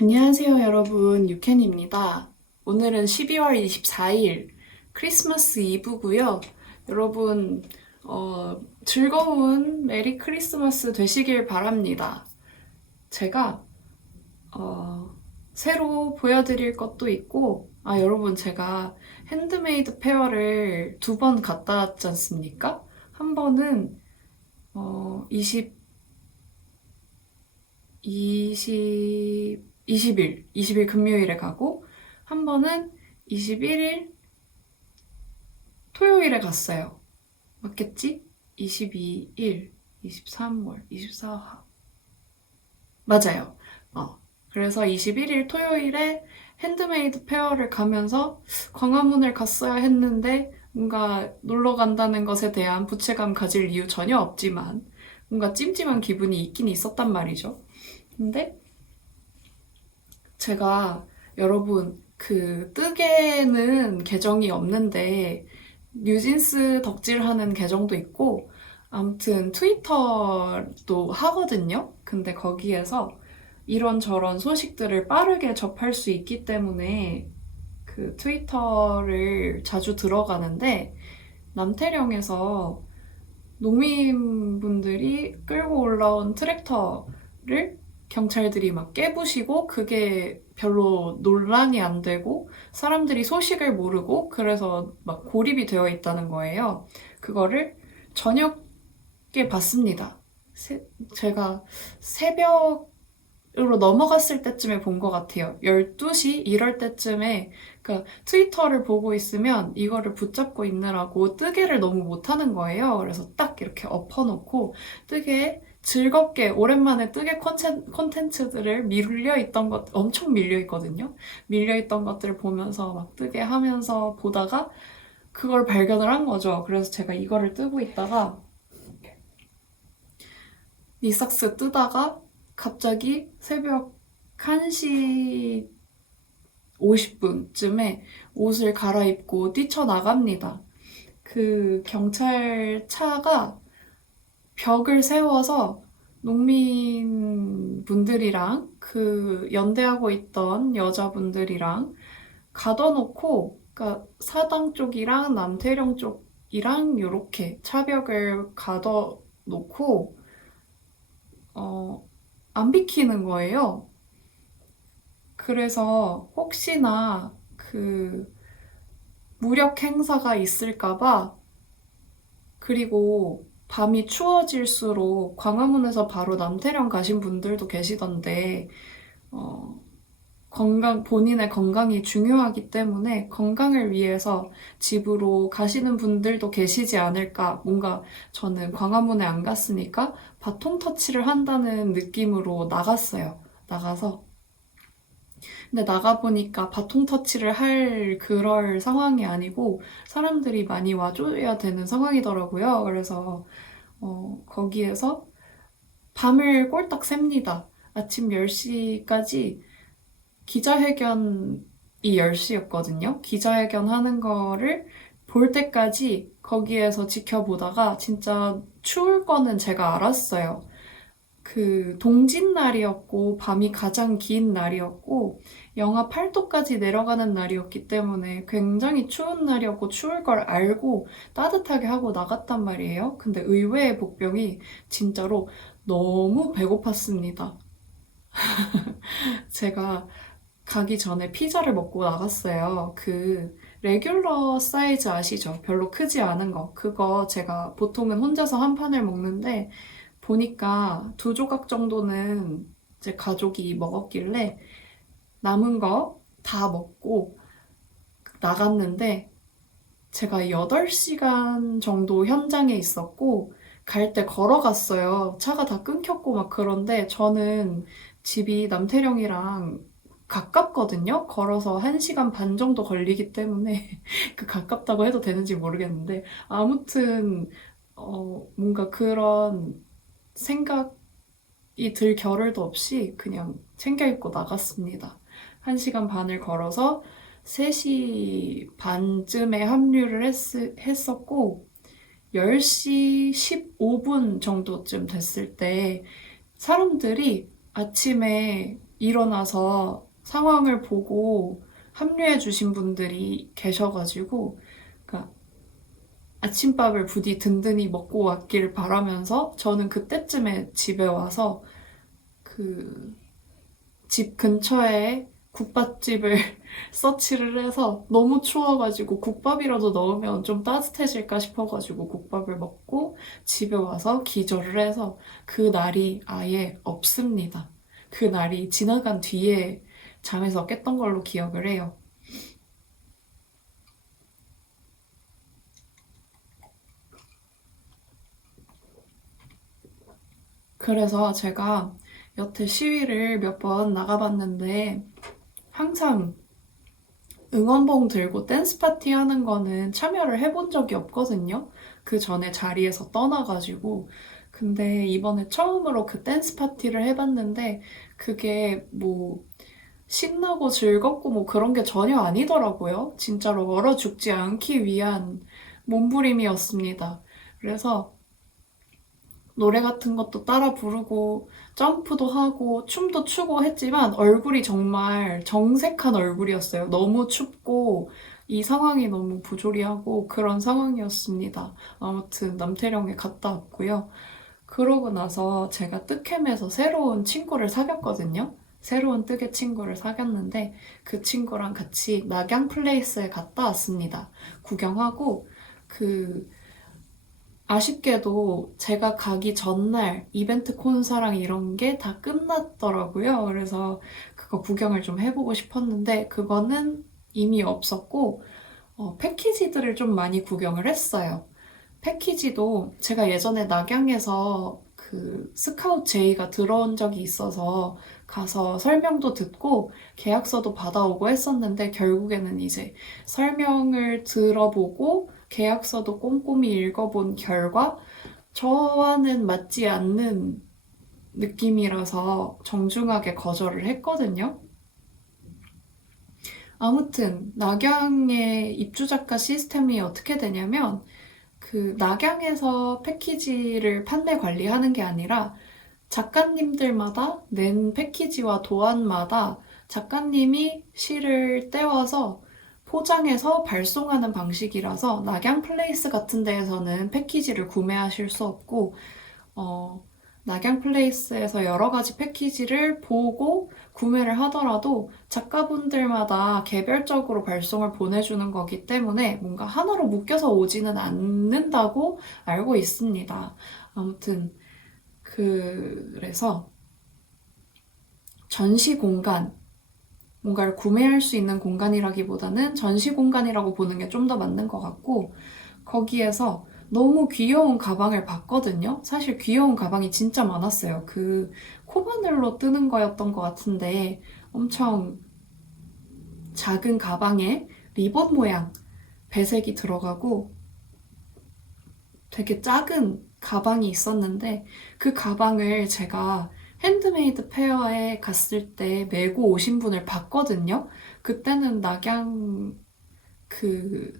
안녕하세요, 여러분. 유캔입니다. 오늘은 12월 24일 크리스마스 이브고요. 여러분, 즐거운 메리 크리스마스 되시길 바랍니다. 제가 새로 보여드릴 것도 있고, 여러분, 제가 핸드메이드 페어를 두 번 갔다 왔지 않습니까? 한 번은 20일 금요일에 가고, 한 번은 21일 토요일에 갔어요. 맞겠지? 22일, 23월, 24화. 맞아요. 그래서 21일 토요일에 핸드메이드 페어를 가면서 광화문을 갔어야 했는데 뭔가 놀러 간다는 것에 대한 부채감 가질 이유 전혀 없지만 뭔가 찜찜한 기분이 있긴 있었단 말이죠. 근데 제가 여러분 그 뜨개는 계정이 없는데 뉴진스 덕질하는 계정도 있고 아무튼 트위터도 하거든요. 근데 거기에서 이런저런 소식들을 빠르게 접할 수 있기 때문에 그 트위터를 자주 들어가는데 남태령에서 농민분들이 끌고 올라온 트랙터를 경찰들이 막 깨부시고 그게 별로 논란이 안 되고 사람들이 소식을 모르고 그래서 막 고립이 되어 있다는 거예요. 그거를 저녁에 봤습니다. 제가 새벽으로 넘어갔을 때쯤에 본 것 같아요. 12시 이럴 때쯤에 그러니까 트위터를 보고 있으면 이거를 붙잡고 있느라고 뜨개를 너무 못하는 거예요. 그래서 딱 이렇게 엎어놓고 뜨개에 즐겁게 오랜만에 뜨개 콘텐츠들을 밀려 있던 것 엄청 밀려 있거든요. 밀려 있던 것들을 보면서 막 뜨개 하면서 보다가 그걸 발견을 한 거죠. 그래서 제가 이거를 뜨고 있다가 니삭스 뜨다가 갑자기 새벽 1시 50분쯤에 옷을 갈아입고 뛰쳐나갑니다. 그 경찰차가 벽을 세워서 농민분들이랑 그 연대하고 있던 여자분들이랑 가둬놓고, 그러니까 사당 쪽이랑 남태령 쪽이랑 이렇게 차벽을 가둬놓고, 안 비키는 거예요. 그래서 혹시나 그 무력 행사가 있을까봐 그리고 밤이 추워질수록 광화문에서 바로 남태령 가신 분들도 계시던데 어, 본인의 건강이 중요하기 때문에 건강을 위해서 집으로 가시는 분들도 계시지 않을까. 뭔가 저는 광화문에 안 갔으니까 바통 터치를 한다는 느낌으로 나갔어요. 나가서 근데 나가보니까 바통 터치를 할 그럴 상황이 아니고 사람들이 많이 와줘야 되는 상황이더라고요. 그래서 거기에서 밤을 꼴딱 셉니다. 아침 10시까지 기자회견이 10시였거든요. 기자회견 하는 거를 볼 때까지 거기에서 지켜보다가 진짜 추울 거는 제가 알았어요. 그 동짓날이었고 밤이 가장 긴 날이었고 영하 8도까지 내려가는 날이었기 때문에 굉장히 추운 날이었고 추울 걸 알고 따뜻하게 하고 나갔단 말이에요. 근데 의외의 복병이 진짜로 너무 배고팠습니다. 제가 가기 전에 피자를 먹고 나갔어요. 그 레귤러 사이즈 아시죠? 별로 크지 않은 거. 그거 제가 보통은 혼자서 한 판을 먹는데 보니까 두 조각 정도는 제 가족이 먹었길래 남은 거 다 먹고 나갔는데 제가 8시간 정도 현장에 있었고 갈 때 걸어갔어요. 차가 다 끊겼고 막 그런데 저는 집이 남태령이랑 가깝거든요. 걸어서 1시간 반 정도 걸리기 때문에 그 가깝다고 해도 되는지 모르겠는데 아무튼 뭔가 그런 생각이 들 겨를도 없이 그냥 챙겨 입고 나갔습니다. 1시간 반을 걸어서 3시 반쯤에 합류를 했었고 10시 15분 정도쯤 됐을 때 사람들이 아침에 일어나서 상황을 보고 합류해 주신 분들이 계셔가지고, 그러니까 아침밥을 부디 든든히 먹고 왔길 바라면서 저는 그때쯤에 집에 와서 그 집 근처에 국밥집을 서치를 해서 너무 추워가지고 국밥이라도 넣으면 좀 따뜻해질까 싶어가지고 국밥을 먹고 집에 와서 기절을 해서 그 날이 아예 없습니다. 그 날이 지나간 뒤에 잠에서 깼던 걸로 기억을 해요. 그래서 제가 여태 시위를 몇 번 나가봤는데 항상 응원봉 들고 댄스 파티 하는 거는 참여를 해본 적이 없거든요. 그 전에 자리에서 떠나가지고. 근데 이번에 처음으로 그 댄스 파티를 해봤는데 그게 뭐 신나고 즐겁고 뭐 그런 게 전혀 아니더라고요. 진짜로 얼어 죽지 않기 위한 몸부림이었습니다. 그래서 노래 같은 것도 따라 부르고 점프도 하고 춤도 추고 했지만 얼굴이 정말 정색한 얼굴이었어요. 너무 춥고 이 상황이 너무 부조리하고 그런 상황이었습니다. 아무튼 남태령에 갔다 왔고요. 그러고 나서 제가 뜨캠에서 새로운 친구를 사귀었거든요. 새로운 뜨개 친구를 사귀었는데 그 친구랑 같이 낙양 플레이스에 갔다 왔습니다. 구경하고 그 아쉽게도 제가 가기 전날 이벤트 콘사랑 이런 게 다 끝났더라고요. 그래서 그거 구경을 좀 해보고 싶었는데 그거는 이미 없었고 패키지들을 좀 많이 구경을 했어요. 패키지도 제가 예전에 낙양에서 그 스카우트 제의가 들어온 적이 있어서 가서 설명도 듣고 계약서도 받아오고 했었는데 결국에는 이제 설명을 들어보고 계약서도 꼼꼼히 읽어본 결과 저와는 맞지 않는 느낌이라서 정중하게 거절을 했거든요. 아무튼 낙양의 입주작가 시스템이 어떻게 되냐면 그 낙양에서 패키지를 판매 관리하는 게 아니라 작가님들마다 낸 패키지와 도안마다 작가님이 실을 떼와서 포장해서 발송하는 방식이라서 낙양 플레이스 같은 데에서는 패키지를 구매하실 수 없고 낙양 플레이스에서 여러 가지 패키지를 보고 구매를 하더라도 작가분들마다 개별적으로 발송을 보내주는 거기 때문에 뭔가 하나로 묶여서 오지는 않는다고 알고 있습니다. 아무튼 그래서 전시 공간, 뭔가를 구매할 수 있는 공간이라기보다는 전시 공간이라고 보는 게 좀 더 맞는 것 같고 거기에서 너무 귀여운 가방을 봤거든요. 사실 귀여운 가방이 진짜 많았어요. 그 코바늘로 뜨는 거였던 것 같은데 엄청 작은 가방에 리본 모양 배색이 들어가고 되게 작은 가방이 있었는데 그 가방을 제가 핸드메이드 페어에 갔을 때 메고 오신 분을 봤거든요. 그때는 낙양 그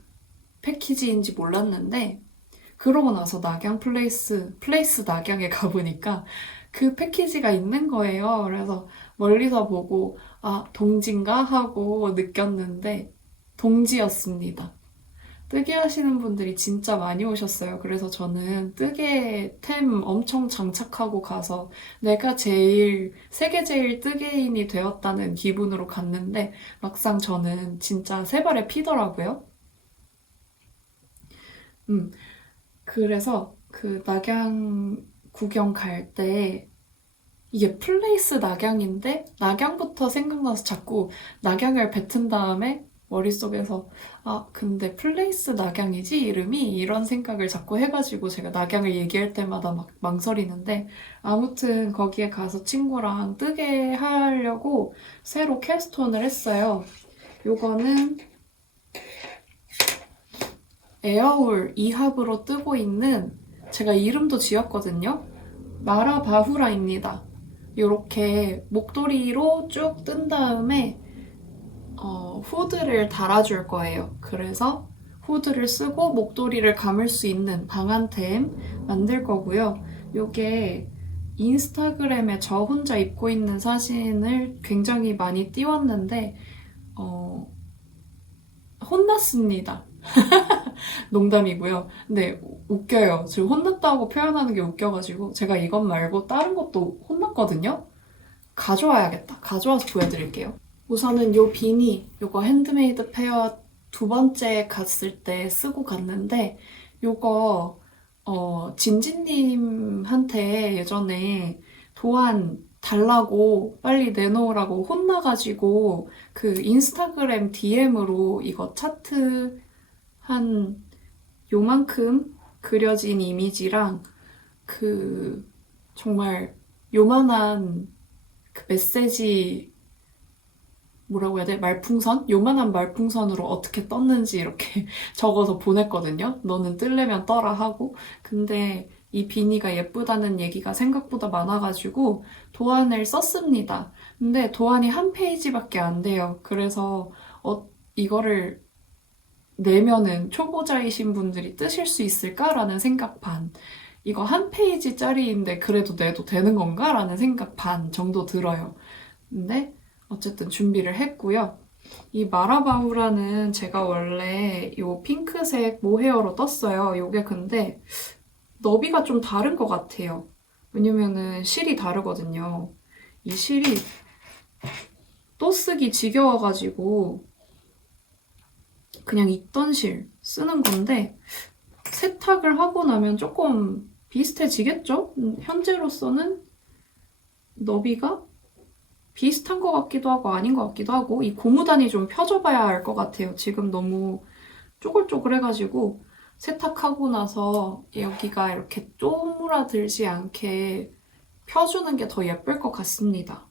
패키지인지 몰랐는데 그러고 나서 낙양 플레이스 낙양에 가보니까 그 패키지가 있는 거예요. 그래서 멀리서 보고 아, 동지인가 하고 느꼈는데 동지였습니다. 뜨개 하시는 분들이 진짜 많이 오셨어요. 그래서 저는 뜨개템 엄청 장착하고 가서 내가 세계 제일 뜨개인이 되었다는 기분으로 갔는데 막상 저는 진짜 세 발에 피더라고요. 음, 그래서 그 낙양 구경 갈 때 이게 플레이스 낙양인데 낙양부터 생각나서 자꾸 낙양을 뱉은 다음에 머릿속에서 아 근데 플레이스 낙양이지 이름이 이런 생각을 자꾸 해가지고 제가 낙양을 얘기할 때마다 막 망설이는데 아무튼 거기에 가서 친구랑 뜨게 하려고 새로 캐스톤을 했어요. 요거는 에어울 2합으로 뜨고 있는 제가 이름도 지었거든요. 마라바후라입니다. 이렇게 목도리로 쭉 뜬 다음에 후드를 달아줄 거예요. 그래서 후드를 쓰고 목도리를 감을 수 있는 방한템 만들 거고요. 요게 인스타그램에 저 혼자 입고 있는 사진을 굉장히 많이 띄웠는데 혼났습니다. 농담이고요. 근데 웃겨요. 지금 혼났다고 표현하는 게 웃겨가지고 제가 이것 말고 다른 것도 혼났거든요. 가져와야겠다. 가져와서 보여드릴게요. 우선은 요 비니, 요거 핸드메이드 페어 두 번째 갔을 때 쓰고 갔는데 요거 진지님한테 예전에 도안 달라고 빨리 내놓으라고 혼나가지고 그 인스타그램 DM으로 이거 차트 한 요만큼 그려진 이미지랑 그 정말 요만한 그 메시지 뭐라고 해야 돼? 말풍선? 요만한 말풍선으로 어떻게 떴는지 이렇게 적어서 보냈거든요. 너는 뜰려면 떠라 하고. 근데 이 비니가 예쁘다는 얘기가 생각보다 많아가지고 도안을 썼습니다. 근데 도안이 한 페이지밖에 안 돼요. 그래서 이거를 내면은 초보자이신 분들이 뜨실 수 있을까라는 생각 반. 이거 한 페이지짜리인데 그래도 내도 되는 건가? 라는 생각 반 정도 들어요. 근데 어쨌든 준비를 했고요. 이 마라바우라는 제가 원래 이 핑크색 모헤어로 떴어요. 요게 근데 너비가 좀 다른 것 같아요. 왜냐면은 실이 다르거든요. 이 실이 또 쓰기 지겨워가지고 그냥 있던 실 쓰는 건데 세탁을 하고 나면 조금 비슷해지겠죠? 현재로서는 너비가 비슷한 것 같기도 하고 아닌 것 같기도 하고 이 고무단이 좀 펴줘봐야 알 것 같아요. 지금 너무 쪼글쪼글해가지고 세탁하고 나서 여기가 이렇게 쪼무라들지 않게 펴주는 게 더 예쁠 것 같습니다.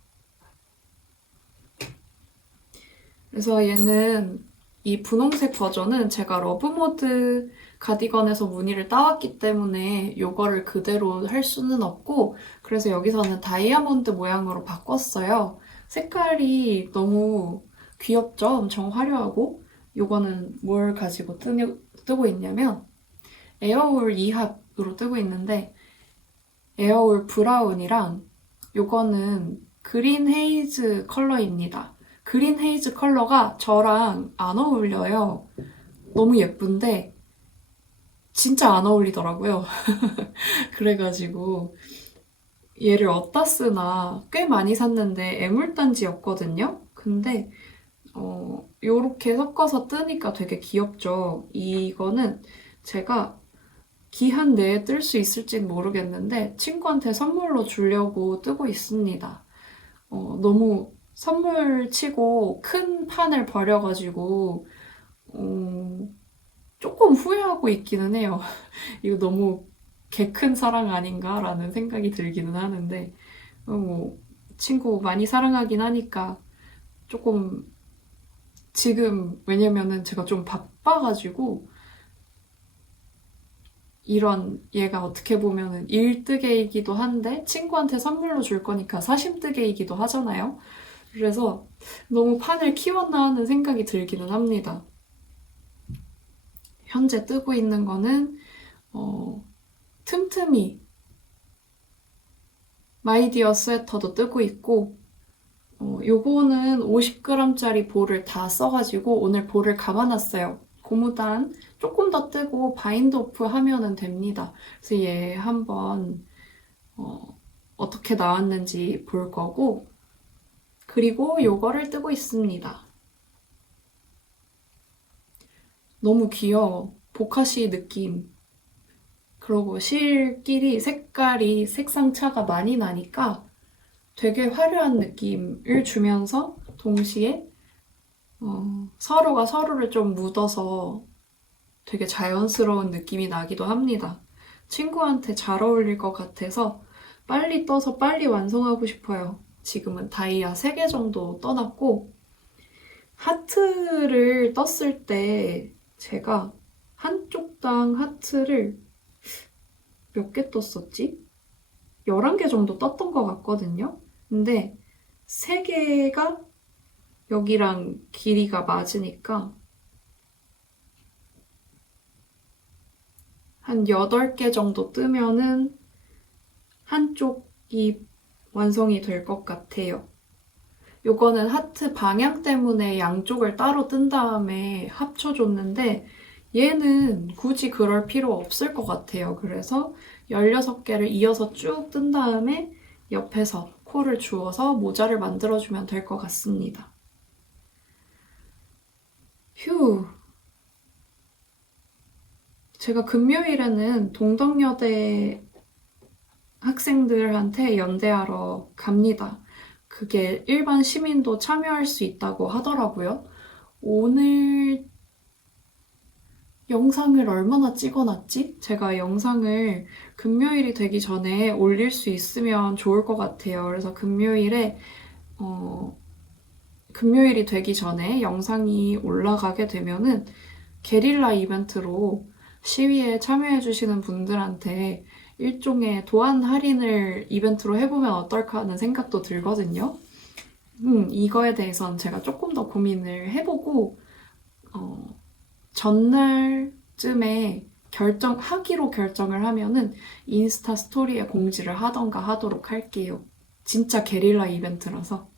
그래서 얘는 이 분홍색 버전은 제가 러브모드 가디건에서 무늬를 따왔기 때문에 이거를 그대로 할 수는 없고 그래서 여기서는 다이아몬드 모양으로 바꿨어요. 색깔이 너무 귀엽죠? 엄청 화려하고 이거는 뭘 가지고 뜨고 있냐면 에어울 2합으로 뜨고 있는데 에어울 브라운이랑 이거는 그린 헤이즈 컬러입니다. 그린 헤이즈 컬러가 저랑 안 어울려요. 너무 예쁜데 진짜 안 어울리더라고요. 그래가지고 얘를 어디다 쓰나 꽤 많이 샀는데 애물단지였거든요. 근데 요렇게 섞어서 뜨니까 되게 귀엽죠. 이거는 제가 기한 내에 뜰 수 있을진 모르겠는데 친구한테 선물로 주려고 뜨고 있습니다. 너무 선물 치고 큰 판을 버려가지고 조금 후회하고 있기는 해요. 이거 너무 개 큰 사랑 아닌가라는 생각이 들기는 하는데 뭐 친구 많이 사랑하긴 하니까 조금 지금 왜냐면은 제가 좀 바빠가지고 이런 얘가 어떻게 보면은 일뜨개이기도 한데 친구한테 선물로 줄 거니까 사심뜨개이기도 하잖아요. 그래서 너무 판을 키웠나 하는 생각이 들기는 합니다. 현재 뜨고 있는 거는 틈틈이 마이디어 스웨터도 뜨고 있고 요거는 50g짜리 볼을 다 써가지고 오늘 볼을 감아놨어요. 고무단 조금 더 뜨고 바인드 오프 하면 됩니다. 그래서 얘 한번 어떻게 나왔는지 볼 거고 그리고 요거를 뜨고 있습니다. 너무 귀여워. 보카시 느낌. 그리고 실끼리 색깔이 색상 차가 많이 나니까 되게 화려한 느낌을 주면서 동시에 서로가 서로를 좀 묻어서 되게 자연스러운 느낌이 나기도 합니다. 친구한테 잘 어울릴 것 같아서 빨리 떠서 빨리 완성하고 싶어요. 지금은 다이아 3개 정도 떠났고 하트를 떴을 때 제가 한쪽당 하트를 몇 개 떴었지? 11개 정도 떴던 것 같거든요. 근데 3개가 여기랑 길이가 맞으니까 한 8개 정도 뜨면은 한쪽 완성이 될 것 같아요. 요거는 하트 방향 때문에 양쪽을 따로 뜬 다음에 합쳐줬는데 얘는 굳이 그럴 필요 없을 것 같아요. 그래서 16개를 이어서 쭉 뜬 다음에 옆에서 코를 주워서 모자를 만들어주면 될 것 같습니다. 휴. 제가 금요일에는 동덕여대 학생들한테 연대하러 갑니다. 그게 일반 시민도 참여할 수 있다고 하더라고요. 오늘 영상을 얼마나 찍어놨지? 제가 영상을 금요일이 되기 전에 올릴 수 있으면 좋을 것 같아요. 그래서 금요일이 되기 전에 영상이 올라가게 되면은 게릴라 이벤트로 시위에 참여해주시는 분들한테 일종의 도안 할인을 이벤트로 해보면 어떨까 하는 생각도 들거든요. 이거에 대해선 제가 조금 더 고민을 해보고, 전날쯤에 하기로 결정을 하면은 인스타 스토리에 공지를 하던가 하도록 할게요. 진짜 게릴라 이벤트라서.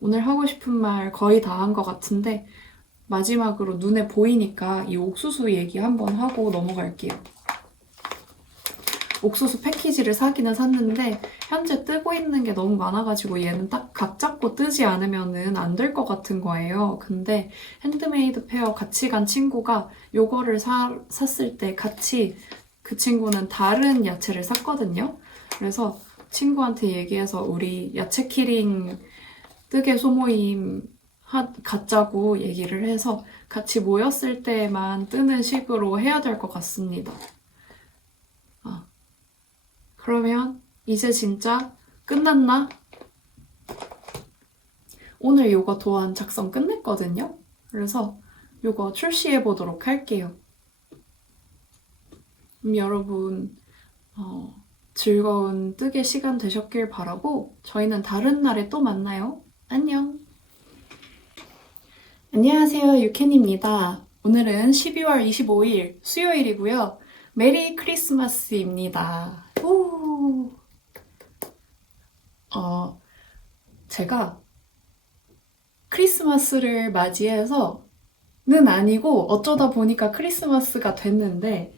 오늘 하고 싶은 말 거의 다 한 것 같은데, 마지막으로 눈에 보이니까 이 옥수수 얘기 한번 하고 넘어갈게요. 옥수수 패키지를 사기는 샀는데 현재 뜨고 있는 게 너무 많아가지고 얘는 딱 각 잡고 뜨지 않으면은 안 될 것 같은 거예요. 근데 핸드메이드 페어 같이 간 친구가 요거를 샀을 때 같이 그 친구는 다른 야채를 샀거든요. 그래서 친구한테 얘기해서 우리 야채 키링 뜨개 소모임 갖자고 얘기를 해서 같이 모였을 때만 뜨는 식으로 해야 될 것 같습니다. 그러면 이제 진짜 끝났나? 오늘 요거 도안 작성 끝냈거든요? 그래서 요거 출시해 보도록 할게요. 여러분 즐거운 뜨개 시간 되셨길 바라고 저희는 다른 날에 또 만나요. 안녕! 안녕하세요, 유캔입니다. 오늘은 12월 25일 수요일이고요. 메리 크리스마스입니다. 오! 제가 크리스마스를 맞이해서는 아니고 어쩌다 보니까 크리스마스가 됐는데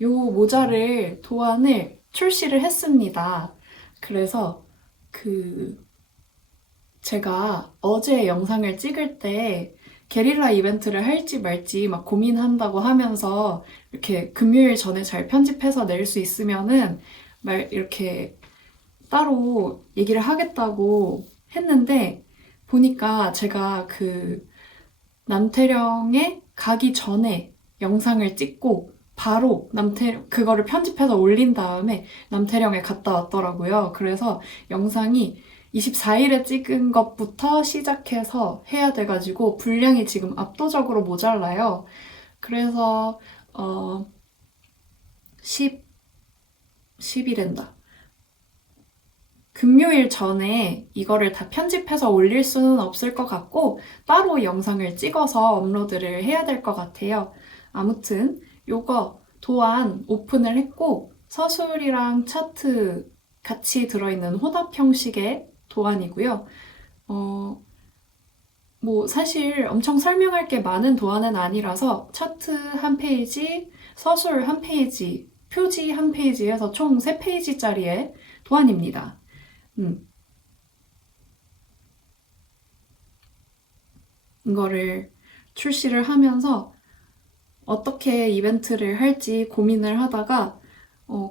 요 모자를 도안을 출시를 했습니다. 그래서 제가 어제 영상을 찍을 때 게릴라 이벤트를 할지 말지 막 고민한다고 하면서 이렇게 금요일 전에 잘 편집해서 낼 수 있으면은 이렇게 따로 얘기를 하겠다고 했는데 보니까 제가 남태령에 가기 전에 영상을 찍고 바로 그거를 편집해서 올린 다음에 남태령에 갔다 왔더라고요. 그래서 영상이 24일에 찍은 것부터 시작해서 해야 돼가지고 분량이 지금 압도적으로 모자라요. 그래서 10일엔다. 금요일 전에 이거를 다 편집해서 올릴 수는 없을 것 같고 따로 영상을 찍어서 업로드를 해야 될 것 같아요. 아무튼 요거 도안 오픈을 했고 서술이랑 차트 같이 들어있는 혼합 형식의 도안이고요. 사실 엄청 설명할 게 많은 도안은 아니라서 차트 한 페이지, 서술 한 페이지, 표지 한 페이지 해서 총 3페이지짜리의 도안입니다. 이거를 출시를 하면서 어떻게 이벤트를 할지 고민을 하다가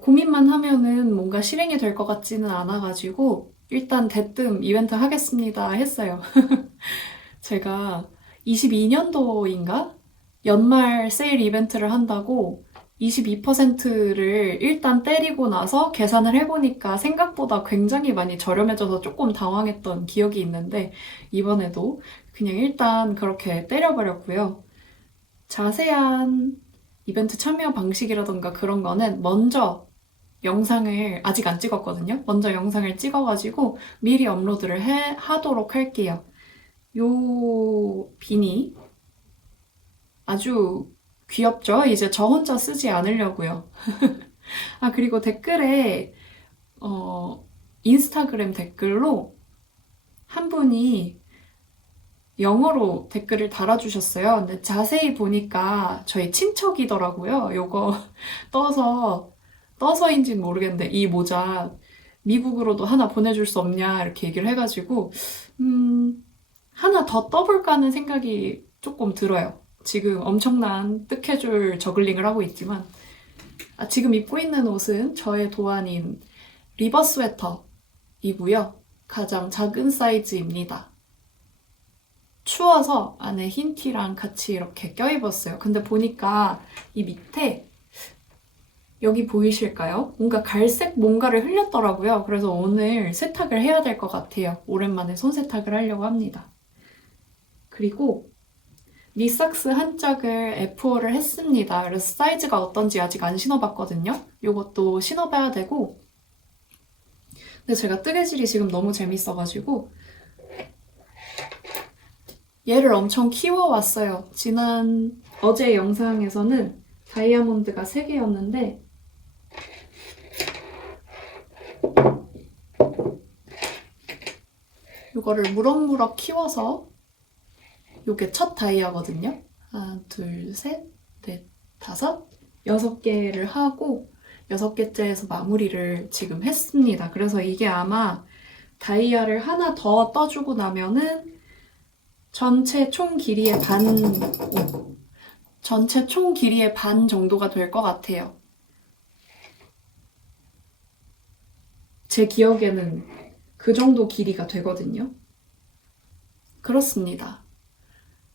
고민만 하면은 뭔가 실행이 될 것 같지는 않아가지고 일단 대뜸 이벤트 하겠습니다 했어요. 제가 22년도인가? 연말 세일 이벤트를 한다고 22%를 일단 때리고 나서 계산을 해보니까 생각보다 굉장히 많이 저렴해져서 조금 당황했던 기억이 있는데 이번에도 그냥 일단 그렇게 때려버렸고요. 자세한 이벤트 참여 방식이라던가 그런 거는 먼저 영상을 아직 안 찍었거든요. 먼저 영상을 찍어가지고 미리 업로드를 하도록 할게요. 요 비니 아주 귀엽죠? 이제 저 혼자 쓰지 않으려고요. 그리고 댓글에 인스타그램 댓글로 한 분이 영어로 댓글을 달아주셨어요. 근데 자세히 보니까 저희 친척이더라고요. 요거 떠서인지는 모르겠는데 이 모자 미국으로도 하나 보내줄 수 없냐 이렇게 얘기를 해가지고 하나 더 떠볼까 하는 생각이 조금 들어요. 지금 엄청난 뜨개줄 저글링을 하고 있지만 지금 입고 있는 옷은 저의 도안인 리버 스웨터이고요. 가장 작은 사이즈입니다. 추워서 안에 흰 티랑 같이 이렇게 껴입었어요. 근데 보니까 이 밑에 여기 보이실까요? 뭔가 갈색 뭔가를 흘렸더라고요. 그래서 오늘 세탁을 해야 될 것 같아요. 오랜만에 손 세탁을 하려고 합니다. 그리고 니삭스 한 짝을 F5를 했습니다. 그래서 사이즈가 어떤지 아직 안 신어봤거든요. 이것도 신어봐야 되고 근데 제가 뜨개질이 지금 너무 재밌어가지고 얘를 엄청 키워왔어요. 어제 영상에서는 다이아몬드가 3개였는데 이거를 무럭무럭 키워서 이게 첫 다이아거든요. 하나, 둘, 셋, 넷, 다섯, 6개를 하고 6개째에서 마무리를 지금 했습니다. 그래서 이게 아마 다이아를 하나 더 떠주고 나면은 전체 총 길이의 반 정도가 될 것 같아요. 제 기억에는 그 정도 길이가 되거든요. 그렇습니다.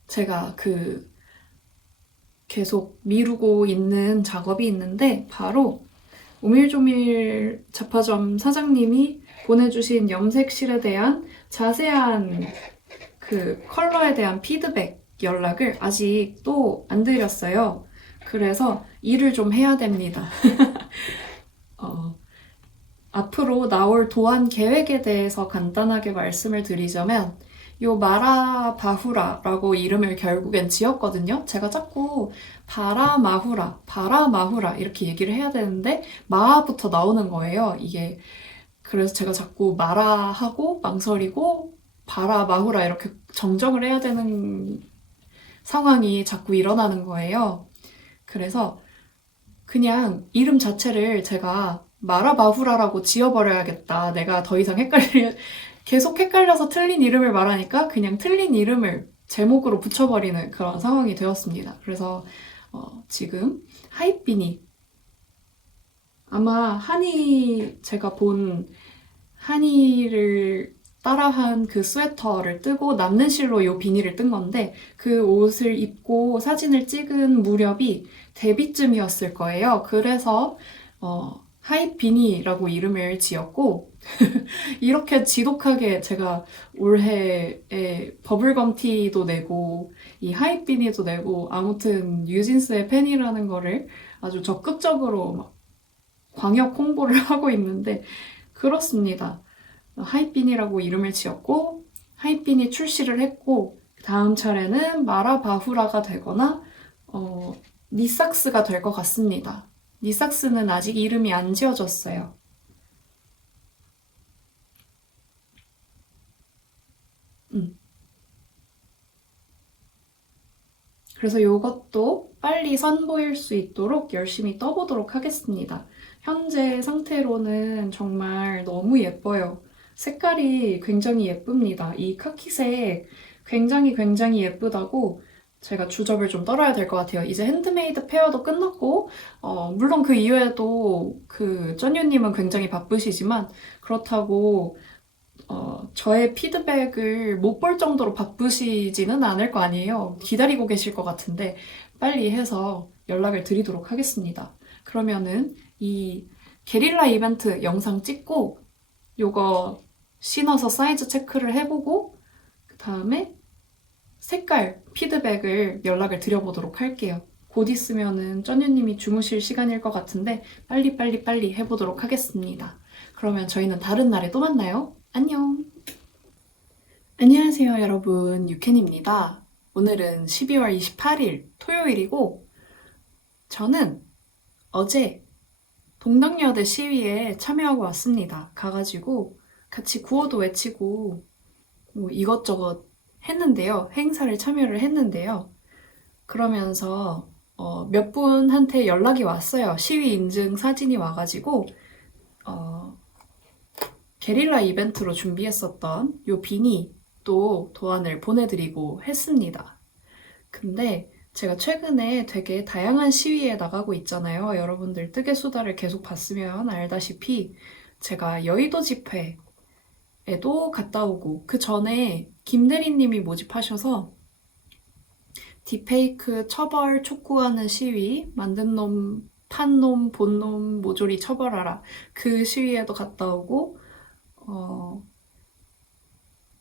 제가 계속 미루고 있는 작업이 있는데 바로 오밀조밀 잡화점 사장님이 보내주신 염색실에 대한 자세한 컬러에 대한 피드백 연락을 아직 또 안 드렸어요. 그래서 일을 좀 해야 됩니다. 앞으로 나올 도안 계획에 대해서 간단하게 말씀을 드리자면 요 마라바후라라고 이름을 결국엔 지었거든요. 제가 자꾸 바라마후라 이렇게 얘기를 해야 되는데 마부터 나오는 거예요. 이게 그래서 제가 자꾸 마라하고 망설이고 바라마후라 이렇게 정정을 해야 되는 상황이 자꾸 일어나는 거예요. 그래서 그냥 이름 자체를 제가 마라바후라라고 지어버려야겠다. 내가 더 이상 계속 헷갈려서 틀린 이름을 말하니까 그냥 틀린 이름을 제목으로 붙여버리는 그런 상황이 되었습니다. 그래서 지금 하이비니 아마 제가 본 한이를 따라한 그 스웨터를 뜨고 남는 실로 이 비니를 뜬 건데 그 옷을 입고 사진을 찍은 무렵이 데뷔쯤이었을 거예요. 그래서 하이비니라고 이름을 지었고 이렇게 지독하게 제가 올해에 버블검 티도 내고 이 하이비니도 내고 아무튼 뉴진스의 팬이라는 거를 아주 적극적으로 막 광역 홍보를 하고 있는데 그렇습니다. 하이빈이라고 이름을 지었고 하이빈이 출시를 했고 다음 차례는 마라바후라가 되거나 니삭스가 될 것 같습니다. 니삭스는 아직 이름이 안 지어졌어요. 그래서 이것도 빨리 선보일 수 있도록 열심히 떠보도록 하겠습니다. 현재 상태로는 정말 너무 예뻐요. 색깔이 굉장히 예쁩니다. 이 카키색 굉장히 굉장히 예쁘다고 제가 주접을 좀 떨어야 될 것 같아요. 이제 핸드메이드 페어도 끝났고 물론 그 이후에도 쩐유님은 굉장히 바쁘시지만 그렇다고 저의 피드백을 못 볼 정도로 바쁘시지는 않을 거 아니에요. 기다리고 계실 것 같은데 빨리 해서 연락을 드리도록 하겠습니다. 그러면은 이 게릴라 이벤트 영상 찍고 요거 신어서 사이즈 체크를 해보고 그 다음에 색깔 피드백을 연락을 드려보도록 할게요. 곧 있으면은 쩐유님이 주무실 시간일 것 같은데 빨리 해보도록 하겠습니다. 그러면 저희는 다른 날에 또 만나요. 안녕! 안녕하세요 여러분, 유캔입니다. 오늘은 12월 28일 토요일이고 저는 어제 동덕여대 시위에 참여하고 왔습니다. 가가지고 같이 구호도 외치고 뭐 이것저것 했는데요. 행사를 참여를 했는데요. 그러면서 몇 분한테 연락이 왔어요. 시위 인증 사진이 와가지고 어, 게릴라 이벤트로 준비했었던 요 비니 또 도안을 보내드리고 했습니다. 근데 제가 최근에 되게 다양한 시위에 나가고 있잖아요. 여러분들 뜨개 수다를 계속 봤으면 알다시피 제가 여의도 집회에도 갔다 오고 그 전에 김대리님이 모집하셔서 딥페이크 처벌 촉구하는 시위, 만든 놈, 판 놈, 본 놈, 모조리 처벌하라. 그 시위에도 갔다 오고,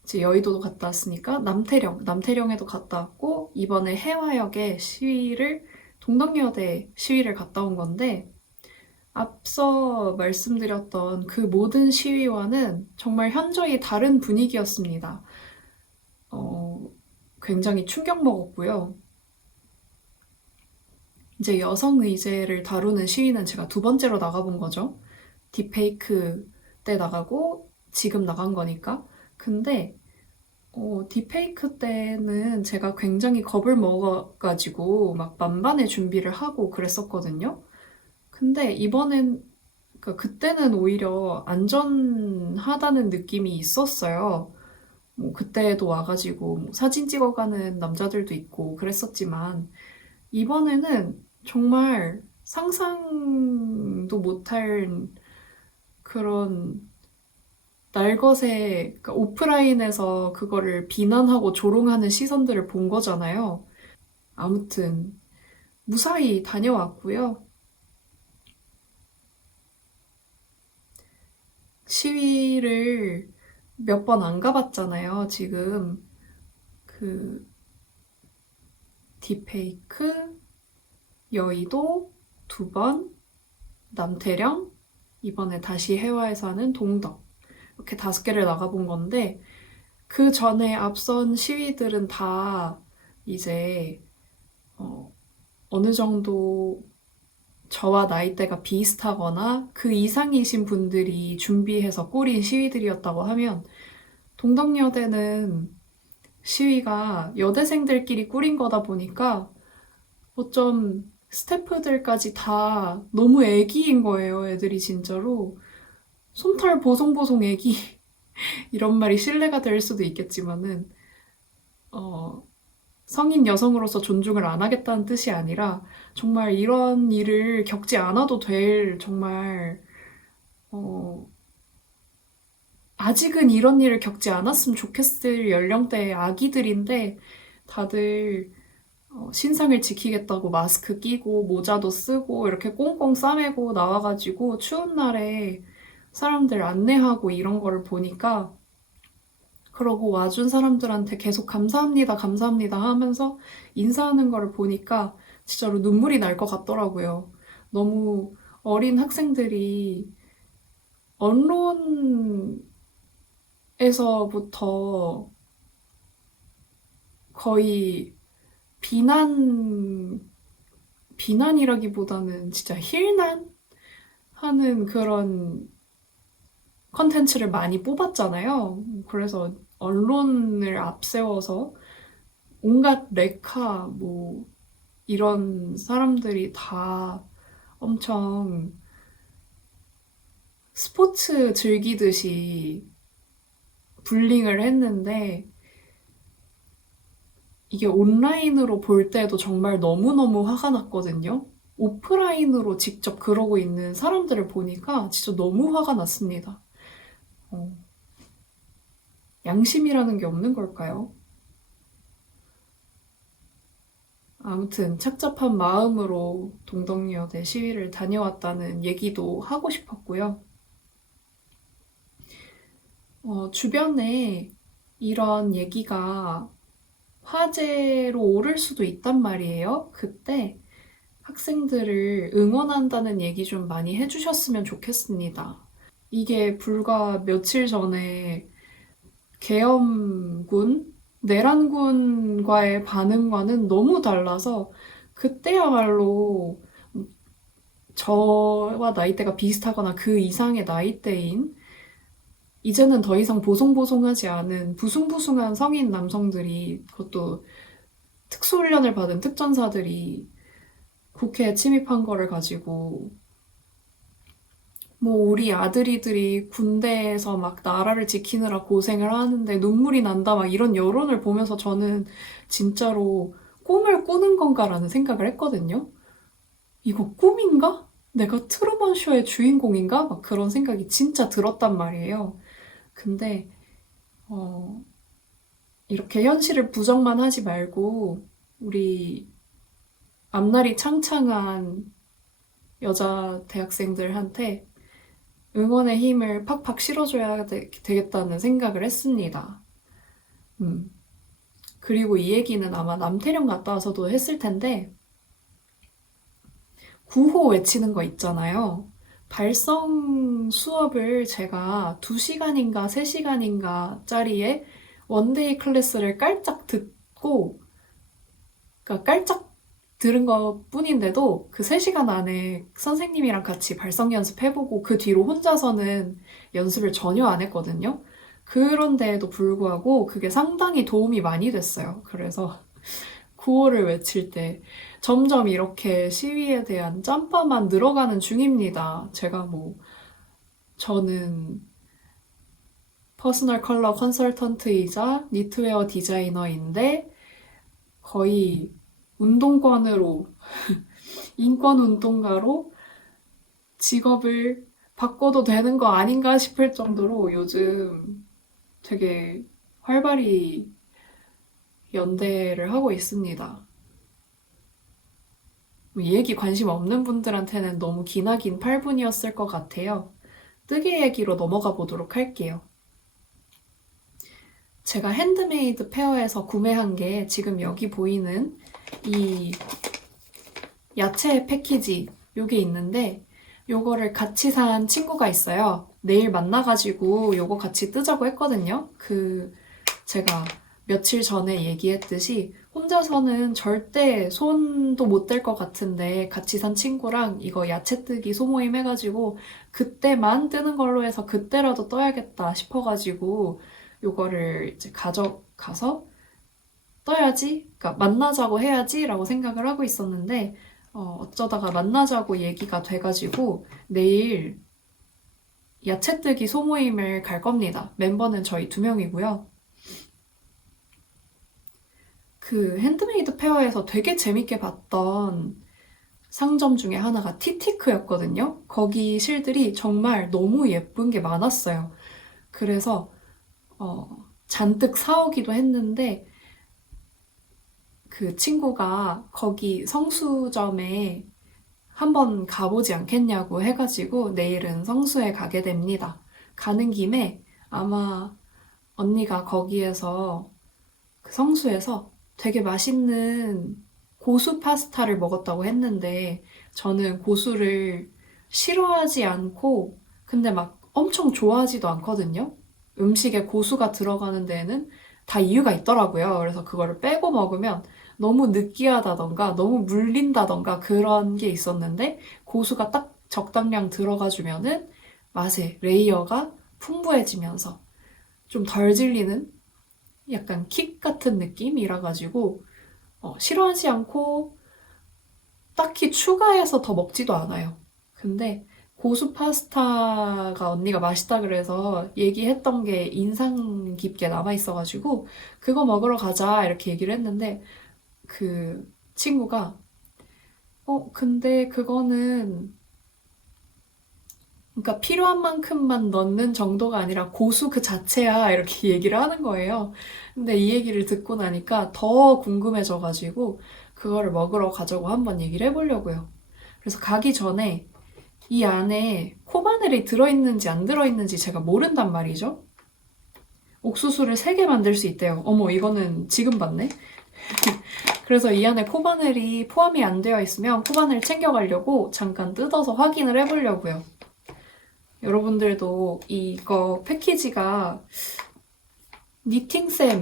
이제 여의도도 갔다 왔으니까 남태령에도 갔다 왔고, 이번에 해화역에 동덕여대 시위를 갔다 온 건데, 앞서 말씀드렸던 그 모든 시위와는 정말 현저히 다른 분위기였습니다. 굉장히 충격 먹었고요. 이제 여성 의제를 다루는 시위는 제가 두 번째로 나가본 거죠. 딥페이크 때 나가고 지금 나간 거니까. 근데 딥페이크 때는 제가 굉장히 겁을 먹어가지고 막 만반의 준비를 하고 그랬었거든요. 근데 그러니까 그때는 오히려 안전하다는 느낌이 있었어요. 뭐 그때도 와가지고 뭐 사진 찍어가는 남자들도 있고 그랬었지만 이번에는 정말 상상도 못할 그런 날것의 그러니까 오프라인에서 그거를 비난하고 조롱하는 시선들을 본 거잖아요. 아무튼 무사히 다녀왔고요. 시위를 몇 번 안 가봤잖아요. 지금 그 딥페이크, 여의도 두 번, 남태령, 이번에 다시 해화에서 하는 동덕 이렇게 5개를 나가본 건데 그 전에 앞선 시위들은 다 이제 어느 정도 저와 나이대가 비슷하거나 그 이상이신 분들이 준비해서 꾸린 시위들이었다고 하면 동덕여대는 시위가 여대생들끼리 꾸린 거다 보니까 어쩜 스태프들까지 다 너무 애기인 거예요, 애들이 진짜로. 솜털 보송보송 애기. 이런 말이 신뢰가 될 수도 있겠지만은, 성인 여성으로서 존중을 안 하겠다는 뜻이 아니라, 정말 이런 일을 겪지 않아도 될, 정말, 어, 아직은 이런 일을 겪지 않았으면 좋겠을 연령대의 아기들인데, 다들 신상을 지키겠다고 마스크 끼고 모자도 쓰고 이렇게 꽁꽁 싸매고 나와가지고 추운 날에 사람들 안내하고 이런 거를 보니까 그러고 와준 사람들한테 계속 감사합니다, 감사합니다 하면서 인사하는 거를 보니까 진짜로 눈물이 날 것 같더라고요. 너무 어린 학생들이 언론에서부터 거의 비난이라기보다는 진짜 힐난? 하는 그런 컨텐츠를 많이 뽑았잖아요. 그래서 언론을 앞세워서 온갖 레카, 뭐, 이런 사람들이 다 엄청 스포츠 즐기듯이 불링을 했는데, 이게 온라인으로 볼 때도 정말 너무너무 화가 났거든요. 오프라인으로 직접 그러고 있는 사람들을 보니까 진짜 너무 화가 났습니다. 어, 양심이라는 게 없는 걸까요? 아무튼 착잡한 마음으로 동덕여대 시위를 다녀왔다는 얘기도 하고 싶었고요. 주변에 이런 얘기가 화제로 오를 수도 있단 말이에요. 그때 학생들을 응원한다는 얘기 좀 많이 해주셨으면 좋겠습니다. 이게 불과 며칠 전에 계엄군, 내란군과의 반응과는 너무 달라서 그때야말로 저와 나이대가 비슷하거나 그 이상의 나이대인 이제는 더 이상 보송보송하지 않은 부숭부숭한 성인 남성들이 그것도 특수훈련을 받은 특전사들이 국회에 침입한 거를 가지고 뭐 우리 아들이들이 군대에서 막 나라를 지키느라 고생을 하는데 눈물이 난다 막 이런 여론을 보면서 저는 진짜로 꿈을 꾸는 건가라는 생각을 했거든요. 이거 꿈인가? 내가 트루먼 쇼의 주인공인가? 막 그런 생각이 진짜 들었단 말이에요. 근데 이렇게 현실을 부정만 하지 말고 우리 앞날이 창창한 여자 대학생들한테 응원의 힘을 팍팍 실어줘야 되겠다는 생각을 했습니다. 그리고 이 얘기는 아마 남태령 갔다 와서도 했을 텐데 구호 외치는 거 있잖아요. 발성 수업을 제가 2시간인가 3시간인가 짜리의 원데이 클래스를 깔짝 듣고, 그러니까 깔짝 들은 것 뿐인데도 그 3시간 안에 선생님이랑 같이 발성 연습해보고 그 뒤로 혼자서는 연습을 전혀 안 했거든요. 그런데에도 불구하고 그게 상당히 도움이 많이 됐어요. 그래서 구호를 외칠 때 점점 이렇게 시위에 대한 짬바만 늘어가는 중입니다. 저는 퍼스널 컬러 컨설턴트이자 니트웨어 디자이너인데 거의 운동권으로, 인권 운동가로 직업을 바꿔도 되는 거 아닌가 싶을 정도로 요즘 되게 활발히 연대를 하고 있습니다. 이 얘기 관심 없는 분들한테는 너무 기나긴 8분이었을 것 같아요. 뜨개 얘기로 넘어가 보도록 할게요. 제가 핸드메이드 페어에서 구매한 게 지금 여기 보이는 이 야채 패키지 요게 있는데 요거를 같이 산 친구가 있어요. 내일 만나가지고 요거 같이 뜨자고 했거든요. 제가 며칠 전에 얘기했듯이 혼자서는 절대 손도 못 댈 것 같은데 같이 산 친구랑 이거 야채 뜨기 소모임 해가지고 그때만 뜨는 걸로 해서 그때라도 떠야겠다 싶어가지고 요거를 이제 가져가서 떠야지, 그러니까 만나자고 해야지 라고 생각을 하고 있었는데 어쩌다가 만나자고 얘기가 돼가지고 내일 야채 뜨기 소모임을 갈 겁니다. 멤버는 저희 2명이고요. 그 핸드메이드 페어에서 되게 재밌게 봤던 상점 중에 하나가 티티크였거든요. 거기 실들이 정말 너무 예쁜 게 많았어요. 그래서 잔뜩 사오기도 했는데 그 친구가 거기 성수점에 한번 가보지 않겠냐고 해가지고 내일은 성수에 가게 됩니다. 가는 김에 아마 언니가 거기에서 그 성수에서 되게 맛있는 고수 파스타를 먹었다고 했는데 저는 고수를 싫어하지 않고 근데 막 엄청 좋아하지도 않거든요. 음식에 고수가 들어가는 데에는 다 이유가 있더라고요. 그래서 그거를 빼고 먹으면 너무 느끼하다던가 너무 물린다던가 그런 게 있었는데 고수가 딱 적당량 들어가주면은 맛의 레이어가 풍부해지면서 좀 덜 질리는 약간 킥 같은 느낌이라 가지고 싫어하지 않고 딱히 추가해서 더 먹지도 않아요. 근데 고수 파스타가 언니가 맛있다 그래서 얘기했던 게 인상 깊게 남아있어가지고 그거 먹으러 가자 이렇게 얘기를 했는데 그 친구가 근데 그거는 그러니까 필요한 만큼만 넣는 정도가 아니라 고수 그 자체야 이렇게 얘기를 하는 거예요. 근데 이 얘기를 듣고 나니까 더 궁금해져가지고 그거를 먹으러 가자고 한번 얘기를 해보려고요. 그래서 가기 전에 이 안에 코바늘이 들어있는지 안 들어있는지 제가 모른단 말이죠. 옥수수를 3개 만들 수 있대요. 어머, 이거는 지금 봤네. 그래서 이 안에 코바늘이 포함이 안 되어 있으면 코바늘 챙겨가려고 잠깐 뜯어서 확인을 해보려고요. 여러분들도 이거 패키지가 니팅쌤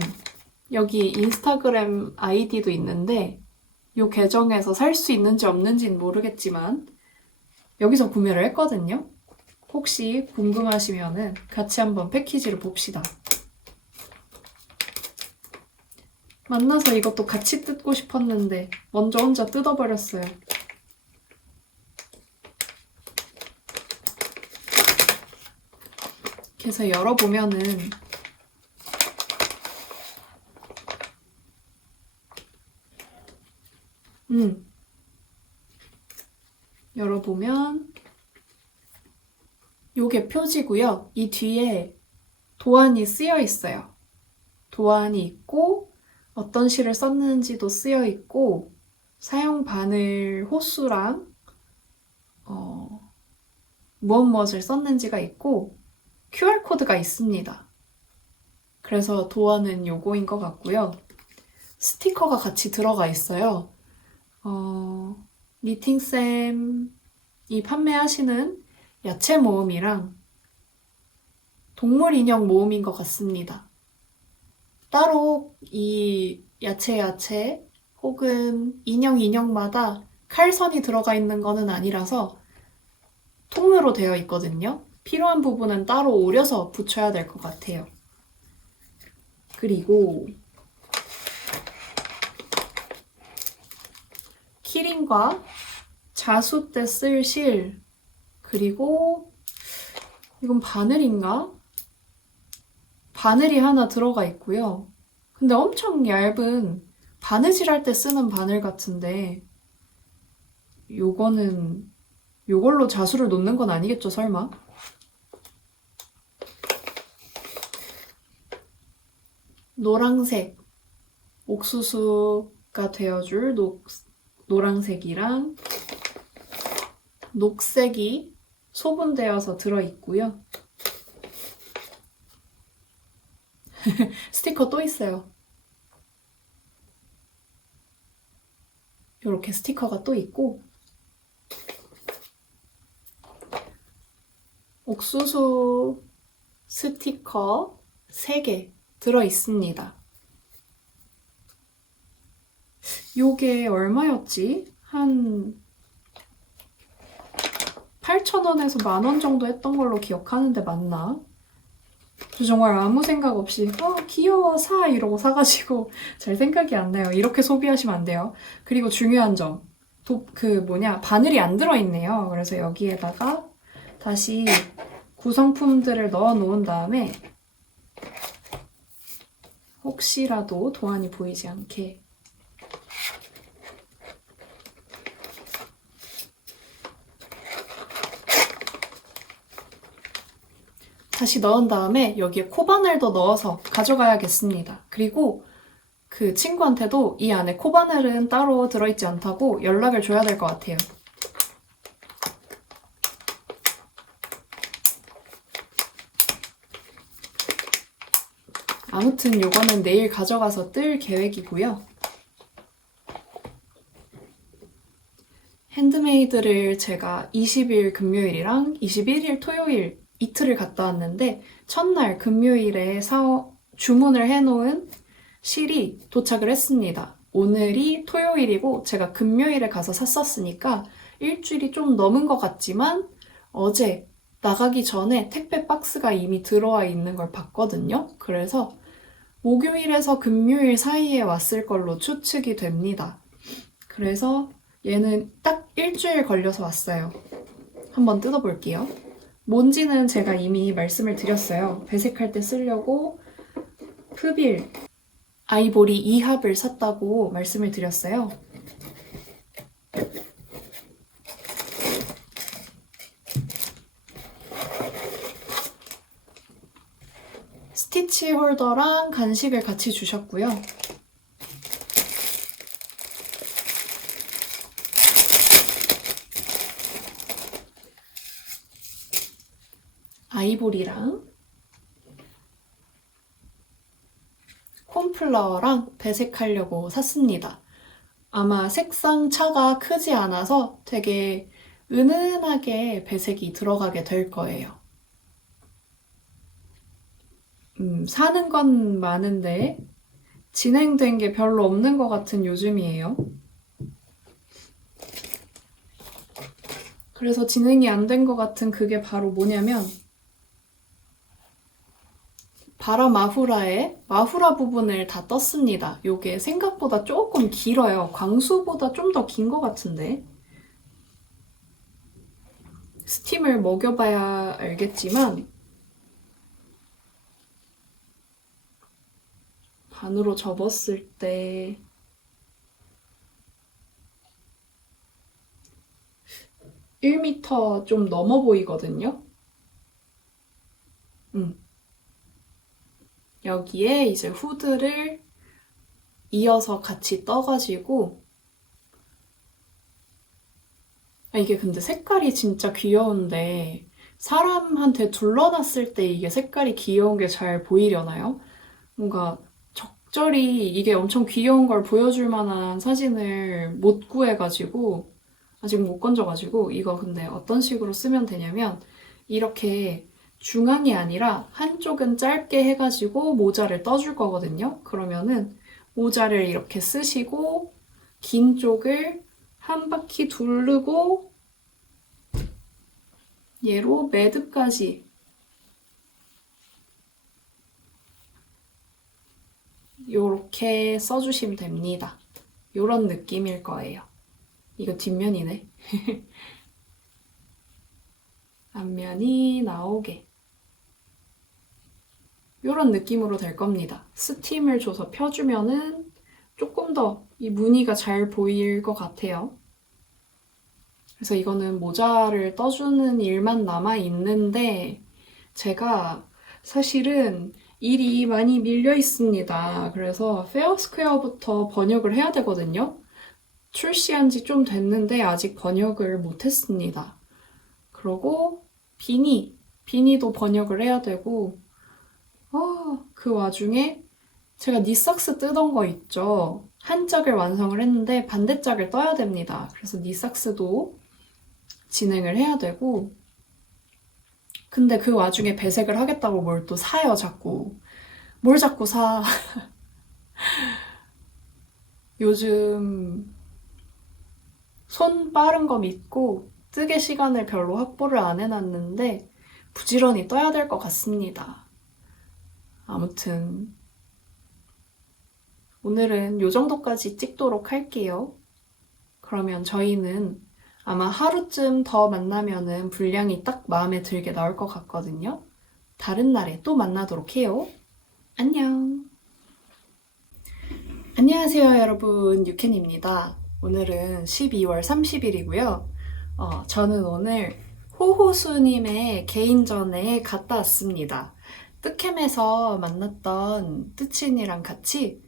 여기 인스타그램 아이디도 있는데 이 계정에서 살 수 있는지 없는지는 모르겠지만 여기서 구매를 했거든요. 혹시 궁금하시면은 같이 한번 패키지를 봅시다. 만나서 이것도 같이 뜯고 싶었는데 먼저 혼자 뜯어버렸어요. 그래서 열어보면은 열어보면 요게 표지고요. 이 뒤에 도안이 쓰여 있어요. 도안이 있고 어떤 시를 썼는지도 쓰여 있고 사용 바늘 호수랑 무엇을 썼는지가 있고 QR코드가 있습니다. 그래서 도안은 요거인 것 같고요. 스티커가 같이 들어가 있어요. 니팅쌤이 판매하시는 야채 모음이랑 동물 인형 모음인 것 같습니다. 따로 이 야채 혹은 인형마다 칼선이 들어가 있는 거는 아니라서 통으로 되어 있거든요. 필요한 부분은 따로 오려서 붙여야 될 것 같아요. 그리고 키링과 자수 때 쓸 실, 그리고 이건 바늘인가? 바늘이 하나 들어가 있고요. 근데 엄청 얇은 바느질 할 때 쓰는 바늘 같은데 요걸로 자수를 놓는 건 아니겠죠, 설마? 노란색, 옥수수가 되어줄 노란색이랑 녹색이 소분되어서 들어있고요. 스티커 또 있어요. 이렇게 스티커가 또 있고 옥수수 스티커 3개 들어있습니다. 요게 얼마였지? 한 8,000원에서 10,000원 정도 했던 걸로 기억하는데 맞나? 저 정말 아무 생각 없이 귀여워 사 이러고 사가지고 잘 생각이 안 나요. 이렇게 소비하시면 안 돼요. 그리고 중요한 점, 바늘이 안 들어있네요. 그래서 여기에다가 다시 구성품들을 넣어 놓은 다음에 혹시라도 도안이 보이지 않게 다시 넣은 다음에 여기에 코바늘도 넣어서 가져가야겠습니다. 그리고 그 친구한테도 이 안에 코바늘은 따로 들어있지 않다고 연락을 줘야 될 것 같아요. 아무튼 요거는 내일 가져가서 뜰 계획이고요. 핸드메이드를 제가 20일 금요일이랑 21일 토요일 이틀을 갔다 왔는데 첫날 금요일에 주문을 해놓은 실이 도착을 했습니다. 오늘이 토요일이고 제가 금요일에 가서 샀었으니까 일주일이 좀 넘은 것 같지만 어제 나가기 전에 택배 박스가 이미 들어와 있는 걸 봤거든요. 그래서 목요일에서 금요일 사이에 왔을 걸로 추측이 됩니다. 그래서 얘는 딱 일주일 걸려서 왔어요. 한번 뜯어볼게요. 뭔지는 제가 이미 말씀을 드렸어요. 배색할 때 쓰려고 프빌 아이보리 2합을 샀다고 말씀을 드렸어요. 스티치 홀더랑 간식을 같이 주셨고요. 아이보리랑 콘플라워랑 배색하려고 샀습니다. 아마 색상 차가 크지 않아서 되게 은은하게 배색이 들어가게 될 거예요. 사는 건 많은데 진행된 게 별로 없는 것 같은 요즘이에요. 그래서 진행이 안 된 것 같은 그게 바로 뭐냐면 바라 마후라의 마후라 부분을 다 떴습니다. 요게 생각보다 조금 길어요. 광수보다 좀 더 긴 것 같은데. 스팀을 먹여봐야 알겠지만 반으로 접었을 때 1m 좀 넘어 보이거든요. 여기에 이제 후드를 이어서 같이 떠가지고 이게 근데 색깔이 진짜 귀여운데 사람한테 둘러놨을 때 이게 색깔이 귀여운 게 잘 보이려나요? 뭔가 적절히 이게 엄청 귀여운 걸 보여줄 만한 사진을 못 구해가지고 아직 못 건져가지고 이거 근데 어떤 식으로 쓰면 되냐면 이렇게 중앙이 아니라 한쪽은 짧게 해가지고 모자를 떠줄 거거든요. 그러면은 모자를 이렇게 쓰시고 긴 쪽을 한 바퀴 두르고 얘로 매듭까지 요렇게 써주시면 됩니다. 요런 느낌일 거예요. 이거 뒷면이네. 앞면이 나오게 요런 느낌으로 될 겁니다. 스팀을 줘서 펴주면은 조금 더 이 무늬가 잘 보일 것 같아요. 그래서 이거는 모자를 떠주는 일만 남아 있는데 제가 사실은 일이 많이 밀려 있습니다. 그래서 페어스퀘어부터 번역을 해야 되거든요. 출시한 지 좀 됐는데 아직 번역을 못했습니다. 그리고 비니도 번역을 해야 되고 그 와중에 제가 니삭스 뜨던 거 있죠. 한 짝을 완성을 했는데 반대짝을 떠야 됩니다. 그래서 니삭스도 진행을 해야 되고 근데 그 와중에 배색을 하겠다고 뭘 또 사요, 자꾸. 뭘 자꾸 사. 요즘 손 빠른 거 믿고 뜨개 시간을 별로 확보를 안 해놨는데 부지런히 떠야 될 것 같습니다. 아무튼 오늘은 요 정도까지 찍도록 할게요. 그러면 저희는 아마 하루쯤 더 만나면은 분량이 딱 마음에 들게 나올 것 같거든요. 다른 날에 또 만나도록 해요. 안녕. 안녕하세요, 여러분. 유캔입니다. 오늘은 12월 30일이고요. 저는 오늘 호호수님의 개인전에 갔다 왔습니다. 뜨캠에서 만났던 뜨친이랑 같이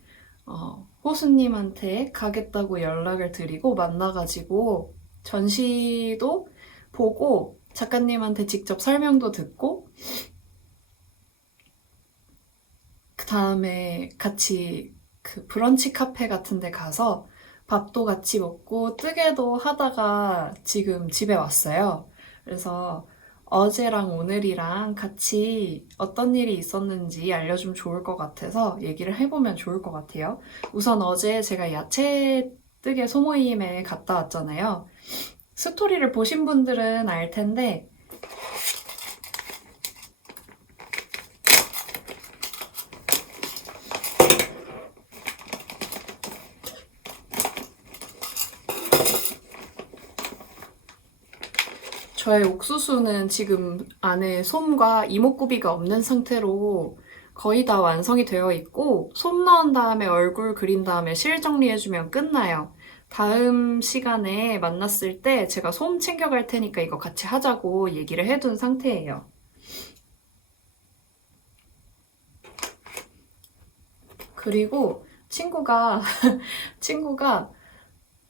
호수님한테 가겠다고 연락을 드리고 만나가지고 전시도 보고 작가님한테 직접 설명도 듣고 그 다음에 같이 그 브런치 카페 같은 데 가서 밥도 같이 먹고 뜨개도 하다가 지금 집에 왔어요. 그래서 어제랑 오늘이랑 같이 어떤 일이 있었는지 알려주면 좋을 것 같아서 얘기를 해보면 좋을 것 같아요. 우선 어제 제가 야채 뜨개 소모임에 갔다 왔잖아요. 스토리를 보신 분들은 알 텐데 저의 옥수수는 지금 안에 솜과 이목구비가 없는 상태로 거의 다 완성이 되어 있고 솜 넣은 다음에 얼굴 그린 다음에 실 정리해주면 끝나요. 다음 시간에 만났을 때 제가 솜 챙겨갈 테니까 이거 같이 하자고 얘기를 해둔 상태예요. 그리고 친구가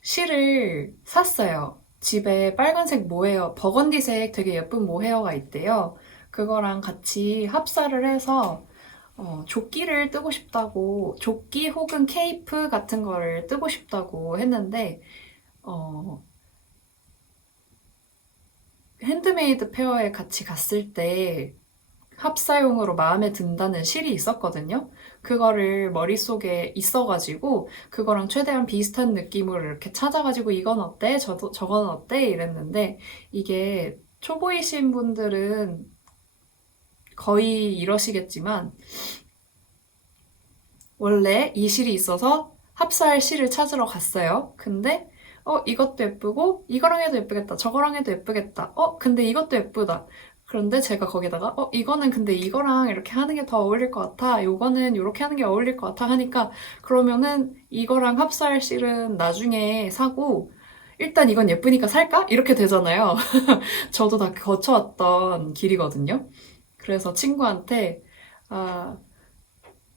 실을 샀어요. 집에 빨간색 모헤어, 버건디색 되게 예쁜 모헤어가 있대요. 그거랑 같이 합사를 해서 조끼를 뜨고 싶다고, 조끼 혹은 케이프 같은 거를 뜨고 싶다고 했는데 핸드메이드 페어에 같이 갔을 때 합사용으로 마음에 든다는 실이 있었거든요. 그거를 머릿속에 있어가지고 그거랑 최대한 비슷한 느낌으로 이렇게 찾아가지고 이건 어때? 저건 어때? 이랬는데 이게 초보이신 분들은 거의 이러시겠지만 원래 이 실이 있어서 합사할 실을 찾으러 갔어요. 근데 이것도 예쁘고 이거랑 해도 예쁘겠다. 저거랑 해도 예쁘겠다. 근데 이것도 예쁘다. 그런데 제가 거기다가 이거는 근데 이거랑 이렇게 하는 게 더 어울릴 것 같아. 요거는 이렇게 하는 게 어울릴 것 같아 하니까 그러면은 이거랑 합사할 실은 나중에 사고 일단 이건 예쁘니까 살까? 이렇게 되잖아요. 저도 다 거쳐왔던 길이거든요. 그래서 친구한테 아,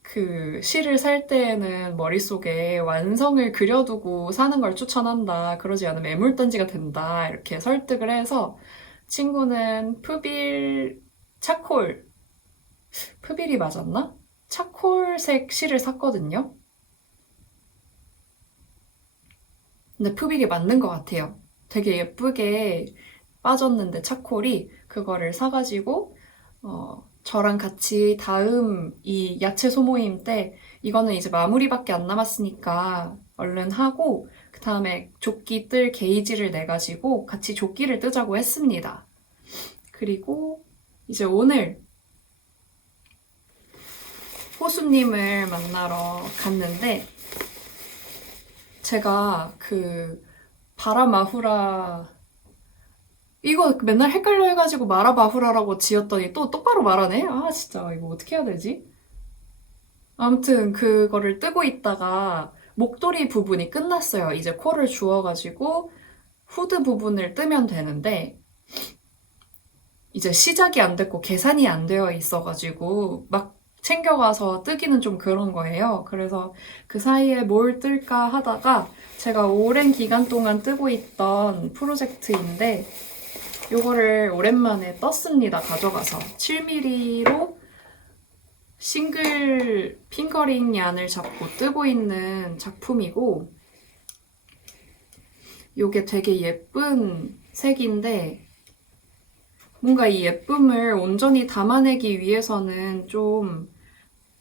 그 시를 살 때에는 머릿속에 완성을 그려두고 사는 걸 추천한다. 그러지 않으면 애물단지가 된다. 이렇게 설득을 해서 친구는 차콜, 푸빌이 맞았나? 차콜색 시를 샀거든요. 근데 푸빌이 맞는 것 같아요. 되게 예쁘게 빠졌는데 차콜이 그거를 사가지고 저랑 같이 다음 이 야채 소모임 때 이거는 이제 마무리밖에 안 남았으니까 얼른 하고 그 다음에 조끼 뜰 게이지를 내가지고 같이 조끼를 뜨자고 했습니다. 그리고 이제 오늘 호수님을 만나러 갔는데 제가 그 바라마후라 이거 맨날 헷갈려 해가지고 마라바후라라고 지었더니 또 똑바로 말하네? 아 진짜 이거 어떻게 해야 되지? 아무튼 그거를 뜨고 있다가 목도리 부분이 끝났어요. 이제 코를 주워가지고 후드 부분을 뜨면 되는데 이제 시작이 안 됐고 계산이 안 되어 있어가지고 막 챙겨가서 뜨기는 좀 그런 거예요. 그래서 그 사이에 뭘 뜰까 하다가 제가 오랜 기간 동안 뜨고 있던 프로젝트인데 요거를 오랜만에 떴습니다. 가져가서 7mm로 싱글 핑거링 얀을 잡고 뜨고 있는 작품이고 요게 되게 예쁜 색인데 뭔가 이 예쁨을 온전히 담아내기 위해서는 좀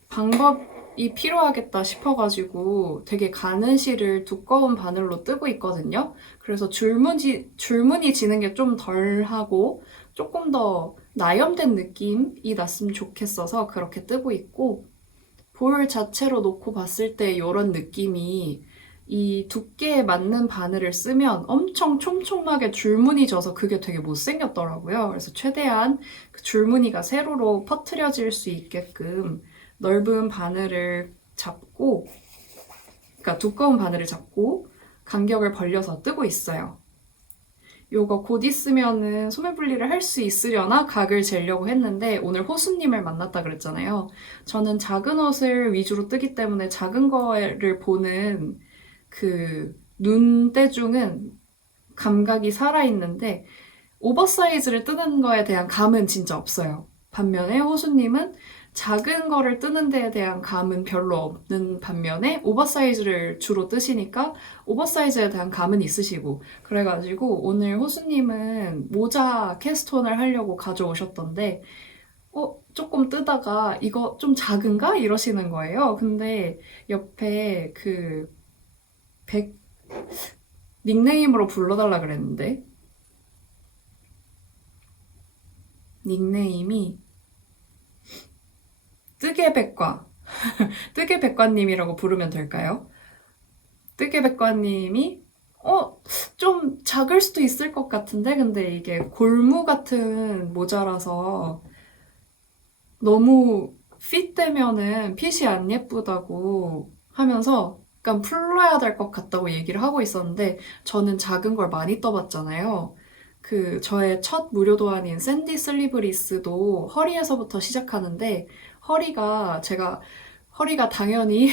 방법이 필요하겠다 싶어가지고 되게 가는 실을 두꺼운 바늘로 뜨고 있거든요. 그래서 줄무늬 지는 게 좀 덜하고 조금 더 나염된 느낌이 났으면 좋겠어서 그렇게 뜨고 있고 볼 자체로 놓고 봤을 때 이런 느낌이 이 두께에 맞는 바늘을 쓰면 엄청 촘촘하게 줄무늬 져서 그게 되게 못생겼더라고요. 그래서 최대한 그 줄무늬가 세로로 퍼트려질 수 있게끔 넓은 바늘을 잡고, 그러니까 두꺼운 바늘을 잡고 간격을 벌려서 뜨고 있어요. 요거 곧 있으면은 소매 분리를 할 수 있으려나 각을 재려고 했는데 오늘 호수님을 만났다 그랬잖아요. 저는 작은 옷을 위주로 뜨기 때문에 작은 거를 보는 그 눈대중은 감각이 살아있는데 오버사이즈를 뜨는 거에 대한 감은 진짜 없어요. 반면에 호수님은 작은 거를 뜨는 데에 대한 감은 별로 없는 반면에 오버사이즈를 주로 뜨시니까 오버사이즈에 대한 감은 있으시고 그래가지고 오늘 호수님은 모자 캐스톤을 하려고 가져오셨던데 조금 뜨다가 이거 좀 작은가? 이러시는 거예요. 근데 옆에 그 닉네임으로 불러달라 그랬는데 닉네임이 뜨개백과 뜨개백과님이라고 부르면 될까요? 뜨개백과님이 좀 작을 수도 있을 것 같은데 근데 이게 골무 같은 모자라서 너무 핏되면은 핏이 안 예쁘다고 하면서 약간 풀러야 될 것 같다고 얘기를 하고 있었는데 저는 작은 걸 많이 떠봤잖아요. 그 저의 첫 무료 도안인 샌디 슬리브리스도 허리에서부터 시작하는데 허리가 당연히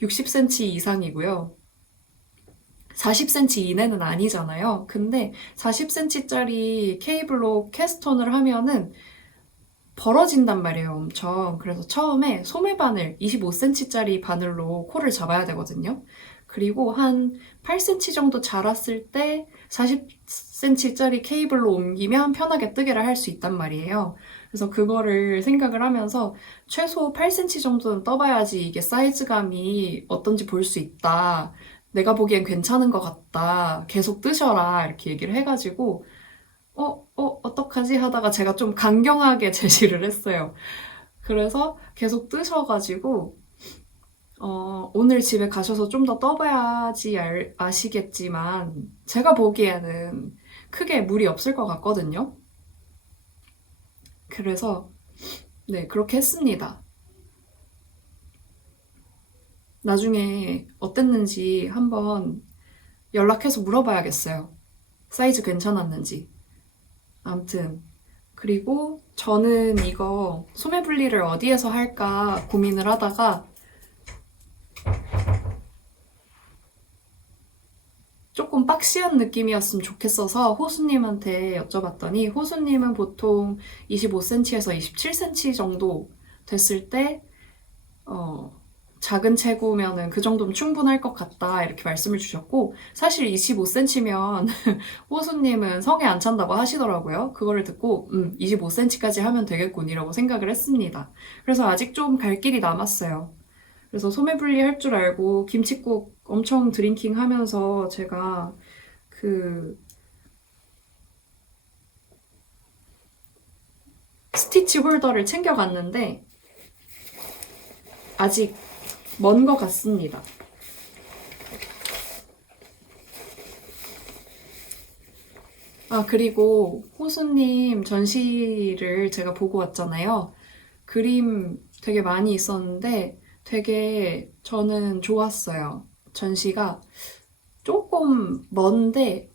60cm 이상이고요. 40cm 이내는 아니잖아요. 근데 40cm짜리 케이블로 캐스톤을 하면은 벌어진단 말이에요, 엄청. 그래서 처음에 소매바늘, 25cm짜리 바늘로 코를 잡아야 되거든요. 그리고 한 8cm 정도 자랐을 때 40cm짜리 케이블로 옮기면 편하게 뜨개를 할 수 있단 말이에요. 그래서 그거를 생각을 하면서 최소 8cm 정도는 떠봐야지 이게 사이즈감이 어떤지 볼 수 있다. 내가 보기엔 괜찮은 것 같다. 계속 뜨셔라. 이렇게 얘기를 해가지고 어떡하지 하다가 제가 좀 강경하게 제시를 했어요. 그래서 계속 뜨셔가지고 오늘 집에 가셔서 좀 더 떠봐야지 아시겠지만 제가 보기에는 크게 무리 없을 것 같거든요. 그래서 네, 그렇게 했습니다. 나중에 어땠는지 한번 연락해서 물어봐야겠어요. 사이즈 괜찮았는지. 아무튼 그리고 저는 이거 소매 분리를 어디에서 할까 고민을 하다가 조금 박시한 느낌이었으면 좋겠어서 호수님한테 여쭤봤더니 호수님은 보통 25cm에서 27cm 정도 됐을 때 작은 체구면은 그 정도면 충분할 것 같다 이렇게 말씀을 주셨고 사실 25cm면 호수님은 성에 안 찬다고 하시더라고요. 그거를 듣고 25cm까지 하면 되겠군이라고 생각을 했습니다. 그래서 아직 좀 갈 길이 남았어요. 그래서 소매분리 할 줄 알고 김칫국 엄청 드링킹 하면서 제가 그 스티치 홀더를 챙겨갔는데 아직 먼 것 같습니다. 그리고 호수님 전시를 제가 보고 왔잖아요. 그림 되게 많이 있었는데 되게 저는 좋았어요. 전시가 조금 먼데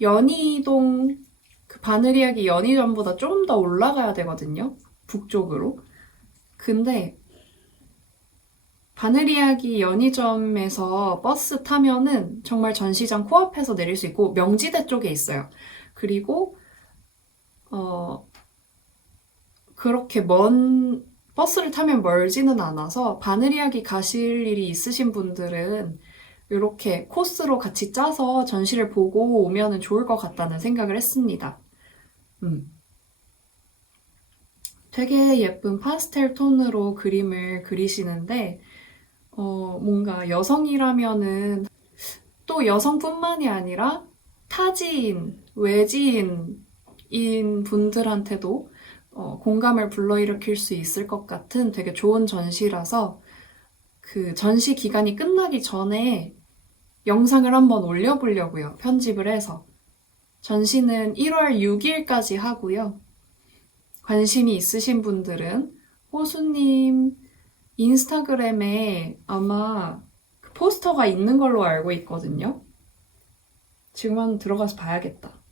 연희동 그 바느리야기 연희점보다 좀 더 올라가야 되거든요. 북쪽으로. 근데 바느리야기 연희점에서 버스 타면은 정말 전시장 코앞에서 내릴 수 있고 명지대 쪽에 있어요. 그리고 그렇게 버스를 타면 멀지는 않아서 바느리야기 가실 일이 있으신 분들은 이렇게 코스로 같이 짜서 전시를 보고 오면 좋을 것 같다는 생각을 했습니다. 되게 예쁜 파스텔 톤으로 그림을 그리시는데 뭔가 여성이라면은 또 여성뿐만이 아니라 타지인, 외지인인 분들한테도 공감을 불러일으킬 수 있을 것 같은 되게 좋은 전시라서 그 전시 기간이 끝나기 전에 영상을 한번 올려보려고요. 편집을 해서. 전시는 1월 6일까지 하고요. 관심이 있으신 분들은 호수님 인스타그램에 아마 그 포스터가 있는 걸로 알고 있거든요. 지금 한번 들어가서 봐야겠다.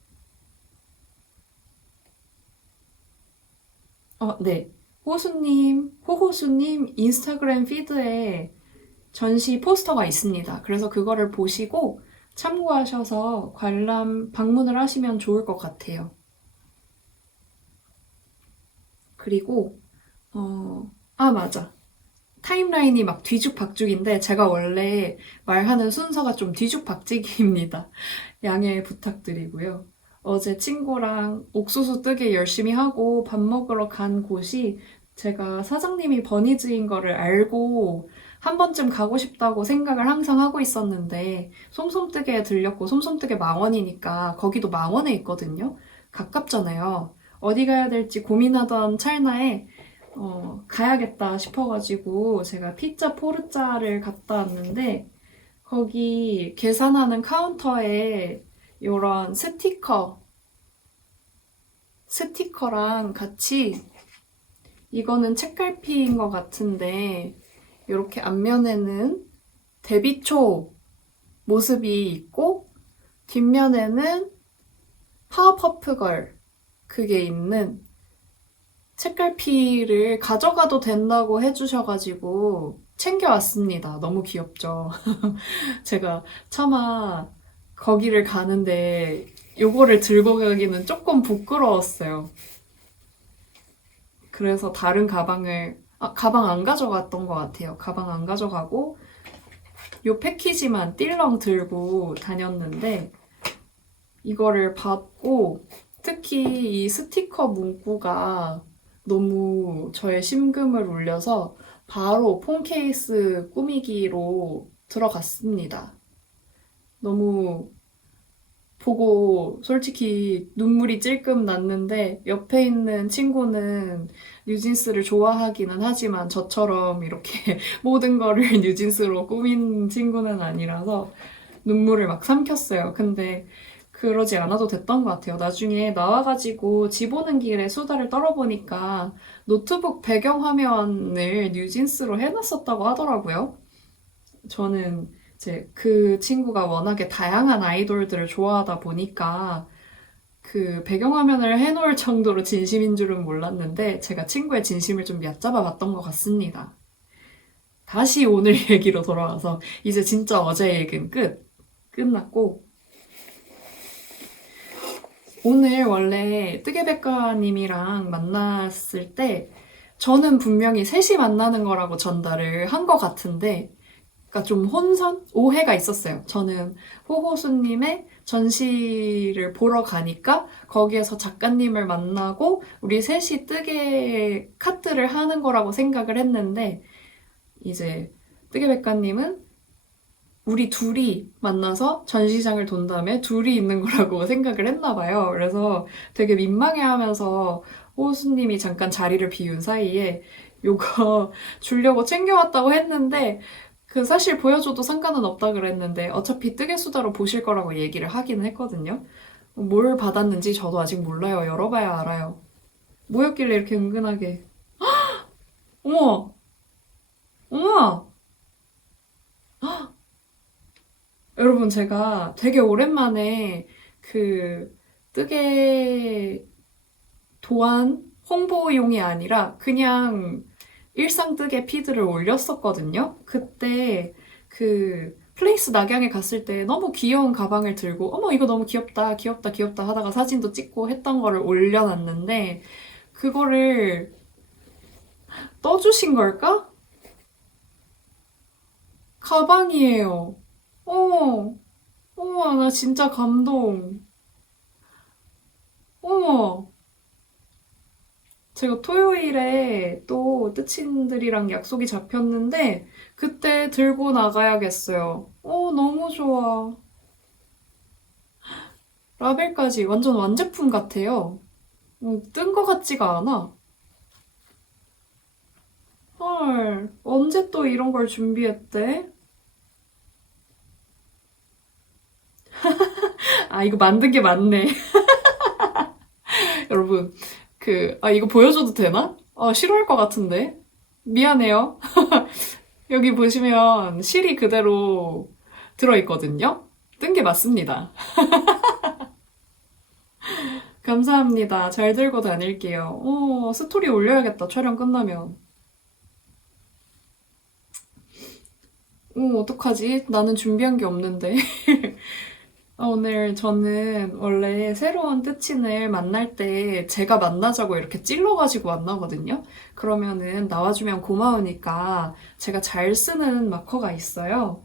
네. 호호수님 인스타그램 피드에 전시 포스터가 있습니다. 그래서 그거를 보시고 참고하셔서 관람, 방문을 하시면 좋을 것 같아요. 그리고, 맞아. 타임라인이 막 뒤죽박죽인데 제가 원래 말하는 순서가 좀 뒤죽박죽입니다. 양해 부탁드리고요. 어제 친구랑 옥수수 뜨개 열심히 하고 밥 먹으러 간 곳이 제가 사장님이 버니즈인 거를 알고 한 번쯤 가고 싶다고 생각을 항상 하고 있었는데 솜솜뜨개에 들렸고 솜솜뜨개 망원이니까 거기도 망원에 있거든요. 가깝잖아요. 어디 가야 될지 고민하던 찰나에 가야겠다 싶어가지고 제가 피자 포르자를 갔다 왔는데 거기 계산하는 카운터에 이런 스티커랑 같이 이거는 책갈피인 것 같은데 이렇게 앞면에는 데뷔초 모습이 있고 뒷면에는 파워퍼프걸 그게 있는 책갈피를 가져가도 된다고 해주셔가지고 챙겨왔습니다. 너무 귀엽죠? 제가 차마 거기를 가는데 요거를 들고 가기는 조금 부끄러웠어요. 그래서 다른 가방 안 가져갔던 것 같아요. 가방 안 가져가고 요 패키지만 띨렁 들고 다녔는데 이거를 받고 특히 이 스티커 문구가 너무 저의 심금을 울려서 바로 폰 케이스 꾸미기로 들어갔습니다. 너무 보고 솔직히 눈물이 찔끔 났는데 옆에 있는 친구는 뉴진스를 좋아하기는 하지만 저처럼 이렇게 모든 거를 뉴진스로 꾸민 친구는 아니라서 눈물을 막 삼켰어요. 근데 그러지 않아도 됐던 것 같아요. 나중에 나와가지고 집 오는 길에 수다를 떨어보니까 노트북 배경화면을 뉴진스로 해놨었다고 하더라고요. 저는 이제 그 친구가 워낙에 다양한 아이돌들을 좋아하다 보니까 그 배경화면을 해놓을 정도로 진심인 줄은 몰랐는데 제가 친구의 진심을 좀 얕잡아 봤던 것 같습니다. 다시 오늘 얘기로 돌아와서 이제 진짜 어제 얘기는 끝났고 오늘 원래 뜨개백과님이랑 만났을 때 저는 분명히 셋이 만나는 거라고 전달을 한 것 같은데 그러니까 좀 오해가 있었어요. 저는 호호수님의 전시를 보러 가니까 거기에서 작가님을 만나고 우리 셋이 뜨개 카트를 하는 거라고 생각을 했는데 이제 뜨개백과님은 우리 둘이 만나서 전시장을 돈 다음에 둘이 있는 거라고 생각을 했나 봐요. 그래서 되게 민망해하면서 호수님이 잠깐 자리를 비운 사이에 요거 주려고 챙겨왔다고 했는데 그 사실 보여줘도 상관은 없다 그랬는데 어차피 뜨개수다로 보실 거라고 얘기를 하기는 했거든요. 뭘 받았는지 저도 아직 몰라요. 열어봐야 알아요. 뭐였길래 이렇게 은근하게 어머! 어머! 여러분, 제가 되게 오랜만에 그 뜨개 도안 홍보용이 아니라 그냥 일상 뜨개 피드를 올렸었거든요. 그때 그 플레이스 낙양에 갔을 때 너무 귀여운 가방을 들고 어머 이거 너무 귀엽다 귀엽다 귀엽다 하다가 사진도 찍고 했던 거를 올려놨는데 그거를 떠주신 걸까? 가방이에요. 어머, 어머, 나 진짜 감동. 어머, 제가 토요일에 또 뜨친들이랑 약속이 잡혔는데, 그때 들고 나가야겠어요. 너무 좋아. 라벨까지 완전 완제품 같아요. 뜬 거 같지가 않아. 헐, 언제 또 이런 걸 준비했대? 아, 이거 만든 게 맞네. 여러분, 이거 보여줘도 되나? 싫어할 것 같은데. 미안해요. 여기 보시면 실이 그대로 들어있거든요. 뜬 게 맞습니다. 감사합니다. 잘 들고 다닐게요. 스토리 올려야겠다. 촬영 끝나면. 어떡하지? 나는 준비한 게 없는데. 오늘 저는 원래 새로운 뜨친을 만날 때 제가 만나자고 이렇게 찔러가지고 만나거든요. 그러면은 나와주면 고마우니까 제가 잘 쓰는 마커가 있어요.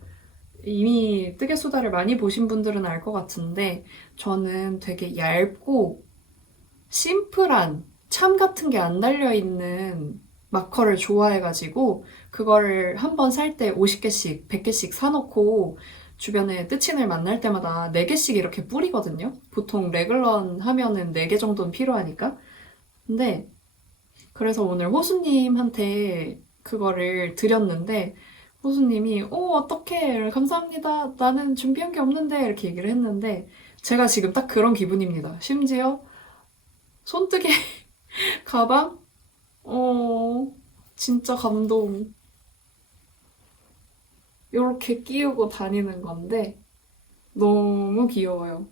이미 뜨개수다를 많이 보신 분들은 알 것 같은데 저는 되게 얇고 심플한 참 같은 게 안 달려있는 마커를 좋아해가지고 그거를 한 번 살 때 50개씩, 100개씩 사놓고 주변에 뜨친을 만날 때마다 4개씩 이렇게 뿌리거든요. 보통 레글런 하면은 4개 정도는 필요하니까. 근데 그래서 오늘 호수님한테 그거를 드렸는데 호수님이 어떡해 감사합니다 나는 준비한 게 없는데 이렇게 얘기를 했는데 제가 지금 딱 그런 기분입니다. 심지어 손뜨개 가방? 진짜 감동. 이렇게 끼우고 다니는 건데 너무 귀여워요.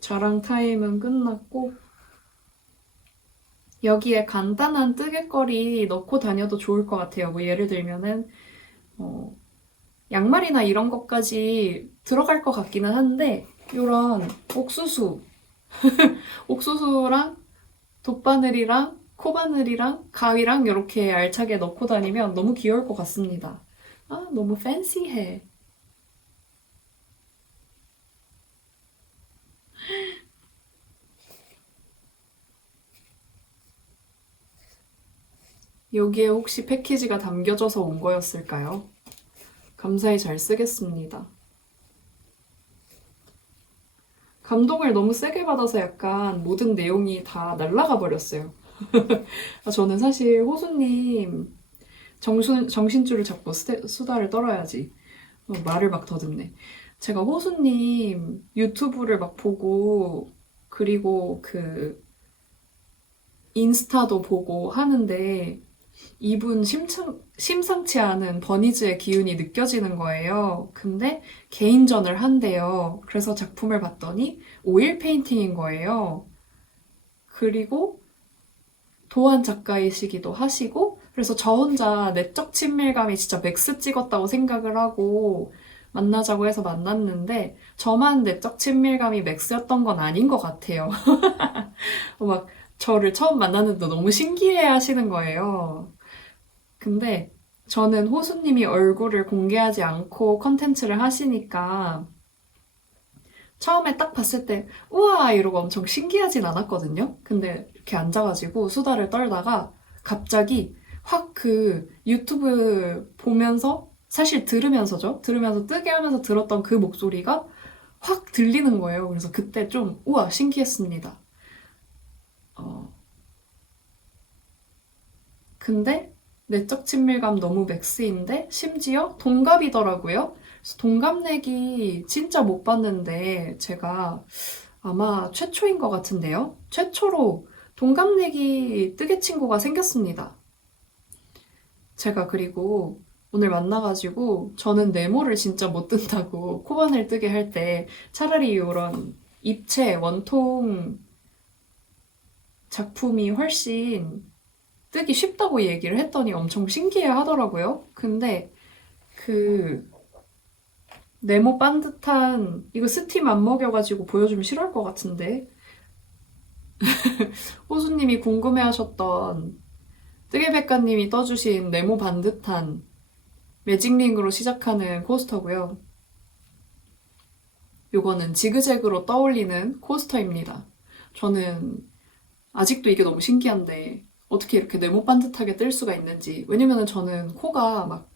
자랑 타임은 끝났고 여기에 간단한 뜨개거리 넣고 다녀도 좋을 것 같아요. 뭐 예를 들면은 어, 양말이나 이런 것까지 들어갈 것 같기는 한데 이런 옥수수랑 돗바늘이랑 코바늘이랑 가위랑 이렇게 알차게 넣고 다니면 너무 귀여울 것 같습니다. 너무 팬시해. 여기에 혹시 패키지가 담겨져서 온 거였을까요? 감사히 잘 쓰겠습니다. 감동을 너무 세게 받아서 약간 모든 내용이 다 날아가 버렸어요. 저는 사실 호수님 정신줄을 잡고 수다를 떨어야지. 말을 막 더듬네. 제가 호수님 유튜브를 막 보고 그리고 그 인스타도 보고 하는데 이분 심상치 않은 버니즈의 기운이 느껴지는 거예요. 근데 개인전을 한대요. 그래서 작품을 봤더니 오일 페인팅인 거예요. 그리고 도안 작가이시기도 하시고, 그래서 저 혼자 내적 친밀감이 진짜 맥스 찍었다고 생각을 하고 만나자고 해서 만났는데, 저만 내적 친밀감이 맥스였던 건 아닌 것 같아요. 막 저를 처음 만났는데 너무 신기해 하시는 거예요. 근데 저는 호수님이 얼굴을 공개하지 않고 컨텐츠를 하시니까 처음에 딱 봤을 때 우와 이러고 엄청 신기하진 않았거든요. 근데 이렇게 앉아가지고 수다를 떨다가 갑자기 확 그 유튜브 보면서 사실 들으면서죠. 들으면서 뜨게 하면서 들었던 그 목소리가 확 들리는 거예요. 그래서 그때 좀 우와 신기했습니다. 어, 근데 내적 친밀감 너무 맥스인데 심지어 동갑이더라고요. 그래서 동갑내기 진짜 못 봤는데 제가 아마 최초인 것 같은데요. 최초로 동갑내기 뜨개 친구가 생겼습니다. 제가 그리고 오늘 만나가지고 저는 네모를 진짜 못 뜬다고 코바늘 뜨개 할 때 차라리 이런 입체 원통 작품이 훨씬 뜨기 쉽다고 얘기를 했더니 엄청 신기해 하더라고요. 근데 그 네모 반듯한 이거 스팀 안 먹여가지고 보여주면 싫어할 것 같은데 호수님이 궁금해하셨던 뜨개백가님이 떠주신 네모 반듯한 매직링으로 시작하는 코스터고요. 요거는 지그재그로 떠올리는 코스터입니다. 저는 아직도 이게 너무 신기한데 어떻게 이렇게 네모 반듯하게 뜰 수가 있는지. 왜냐면은 저는 코가 막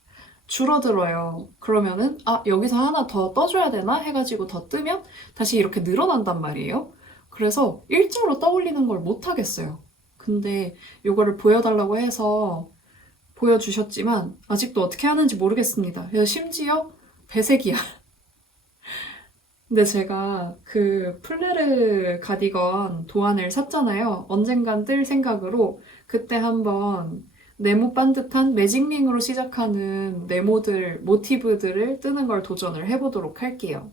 줄어들어요. 그러면은 여기서 하나 더 떠줘야 되나 해가지고 더 뜨면 다시 이렇게 늘어난단 말이에요. 그래서 일자로 떠올리는 걸 못 하겠어요. 근데 요거를 보여달라고 해서 보여주셨지만 아직도 어떻게 하는지 모르겠습니다. 그래서 심지어 배색이야. 근데 제가 그 플레르 가디건 도안을 샀잖아요. 언젠간 뜰 생각으로 그때 한번 네모 반듯한 매직링으로 시작하는 네모들, 모티브들을 뜨는 걸 도전을 해보도록 할게요.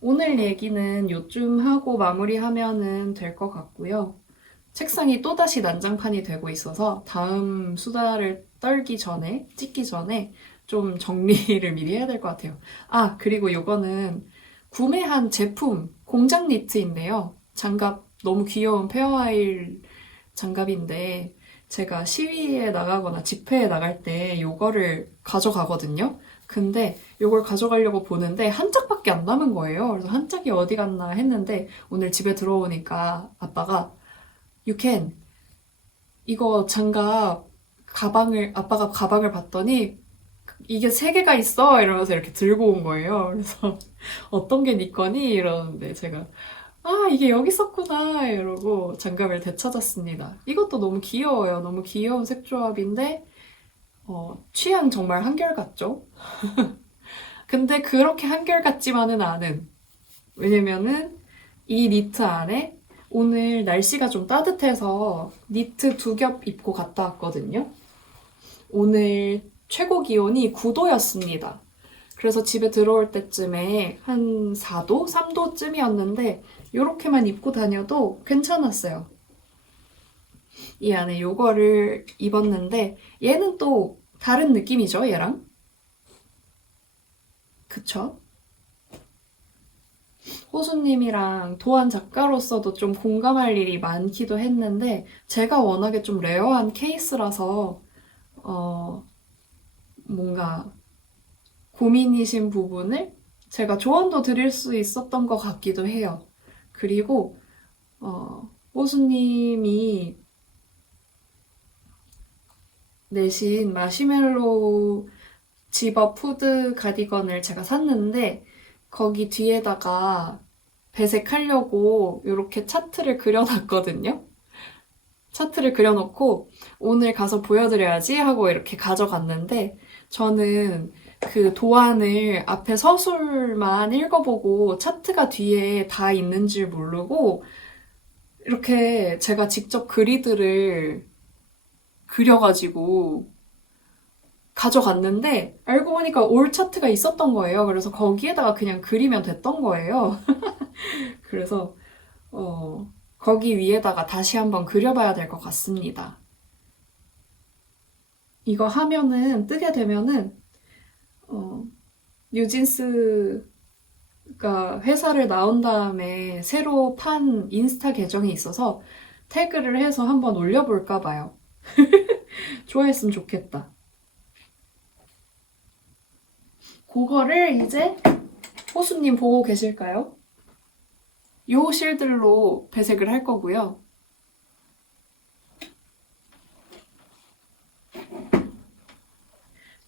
오늘 얘기는 요쯤 하고 마무리하면은 될 것 같고요. 책상이 또다시 난장판이 되고 있어서 다음 수다를 떨기 전에, 찍기 전에 좀 정리를 미리 해야 될 것 같아요. 그리고 요거는 구매한 제품, 공장 니트인데요. 장갑 너무 귀여운 페어와일 장갑인데 제가 시위에 나가거나 집회에 나갈 때 요거를 가져가거든요. 근데 요걸 가져가려고 보는데 한 짝밖에 안 남은 거예요. 그래서 한 짝이 어디 갔나 했는데 오늘 집에 들어오니까 아빠가 You can. 이거 장갑 아빠가 가방을 봤더니 이게 세 개가 있어 이러면서 이렇게 들고 온 거예요. 그래서 어떤 게 네 거니? 이러는데 제가 이게 여기 있었구나 이러고 장갑을 되찾았습니다. 이것도 너무 귀여워요. 너무 귀여운 색조합인데 취향 정말 한결같죠? 근데 그렇게 한결같지만은 않은. 왜냐면은 이 니트 안에 오늘 날씨가 좀 따뜻해서 니트 2겹 입고 갔다 왔거든요. 오늘 최고 기온이 9도였습니다. 그래서 집에 들어올 때쯤에 한 4도? 3도쯤이었는데 이렇게만 입고 다녀도 괜찮았어요. 이 안에 요거를 입었는데 얘는 또 다른 느낌이죠, 얘랑? 그쵸? 호수님이랑 도안 작가로서도 좀 공감할 일이 많기도 했는데 제가 워낙에 좀 레어한 케이스라서 뭔가 고민이신 부분을 제가 조언도 드릴 수 있었던 것 같기도 해요. 그리고 호수님이 내신 마시멜로우 집업 푸드 가디건을 제가 샀는데 거기 뒤에다가 배색하려고 이렇게 차트를 그려놨거든요. 차트를 그려놓고 오늘 가서 보여드려야지 하고 이렇게 가져갔는데 저는 그 도안을 앞에 서술만 읽어보고 차트가 뒤에 다 있는 줄 모르고 이렇게 제가 직접 그리드를 그려가지고 가져갔는데 알고 보니까 올 차트가 있었던 거예요. 그래서 거기에다가 그냥 그리면 됐던 거예요. 그래서 거기 위에다가 다시 한번 그려봐야 될 것 같습니다. 이거 하면은 뜨게 되면은 뉴진스가 회사를 나온 다음에 새로 판 인스타 계정이 있어서 태그를 해서 한번 올려볼까 봐요. 좋아했으면 좋겠다. 그거를 이제 호수님 보고 계실까요? 요 실들로 배색을 할 거고요.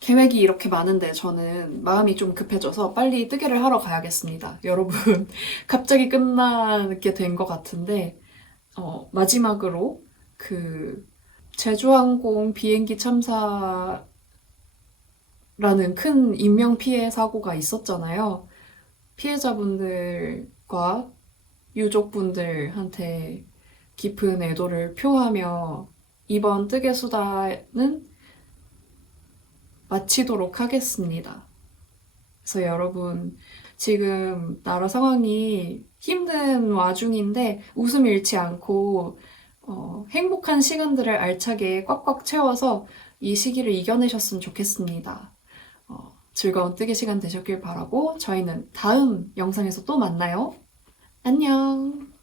계획이 이렇게 많은데 저는 마음이 좀 급해져서 빨리 뜨개를 하러 가야겠습니다. 여러분, 갑자기 끝나게 된 것 같은데 마지막으로 그 제주항공 비행기 참사라는 큰 인명피해 사고가 있었잖아요. 피해자분들과 유족분들한테 깊은 애도를 표하며 이번 뜨개 수다는 마치도록 하겠습니다. 그래서 여러분, 지금 나라 상황이 힘든 와중인데 웃음 잃지 않고 행복한 시간들을 알차게 꽉꽉 채워서 이 시기를 이겨내셨으면 좋겠습니다. 즐거운 뜨개 시간 되셨길 바라고 저희는 다음 영상에서 또 만나요. 안녕!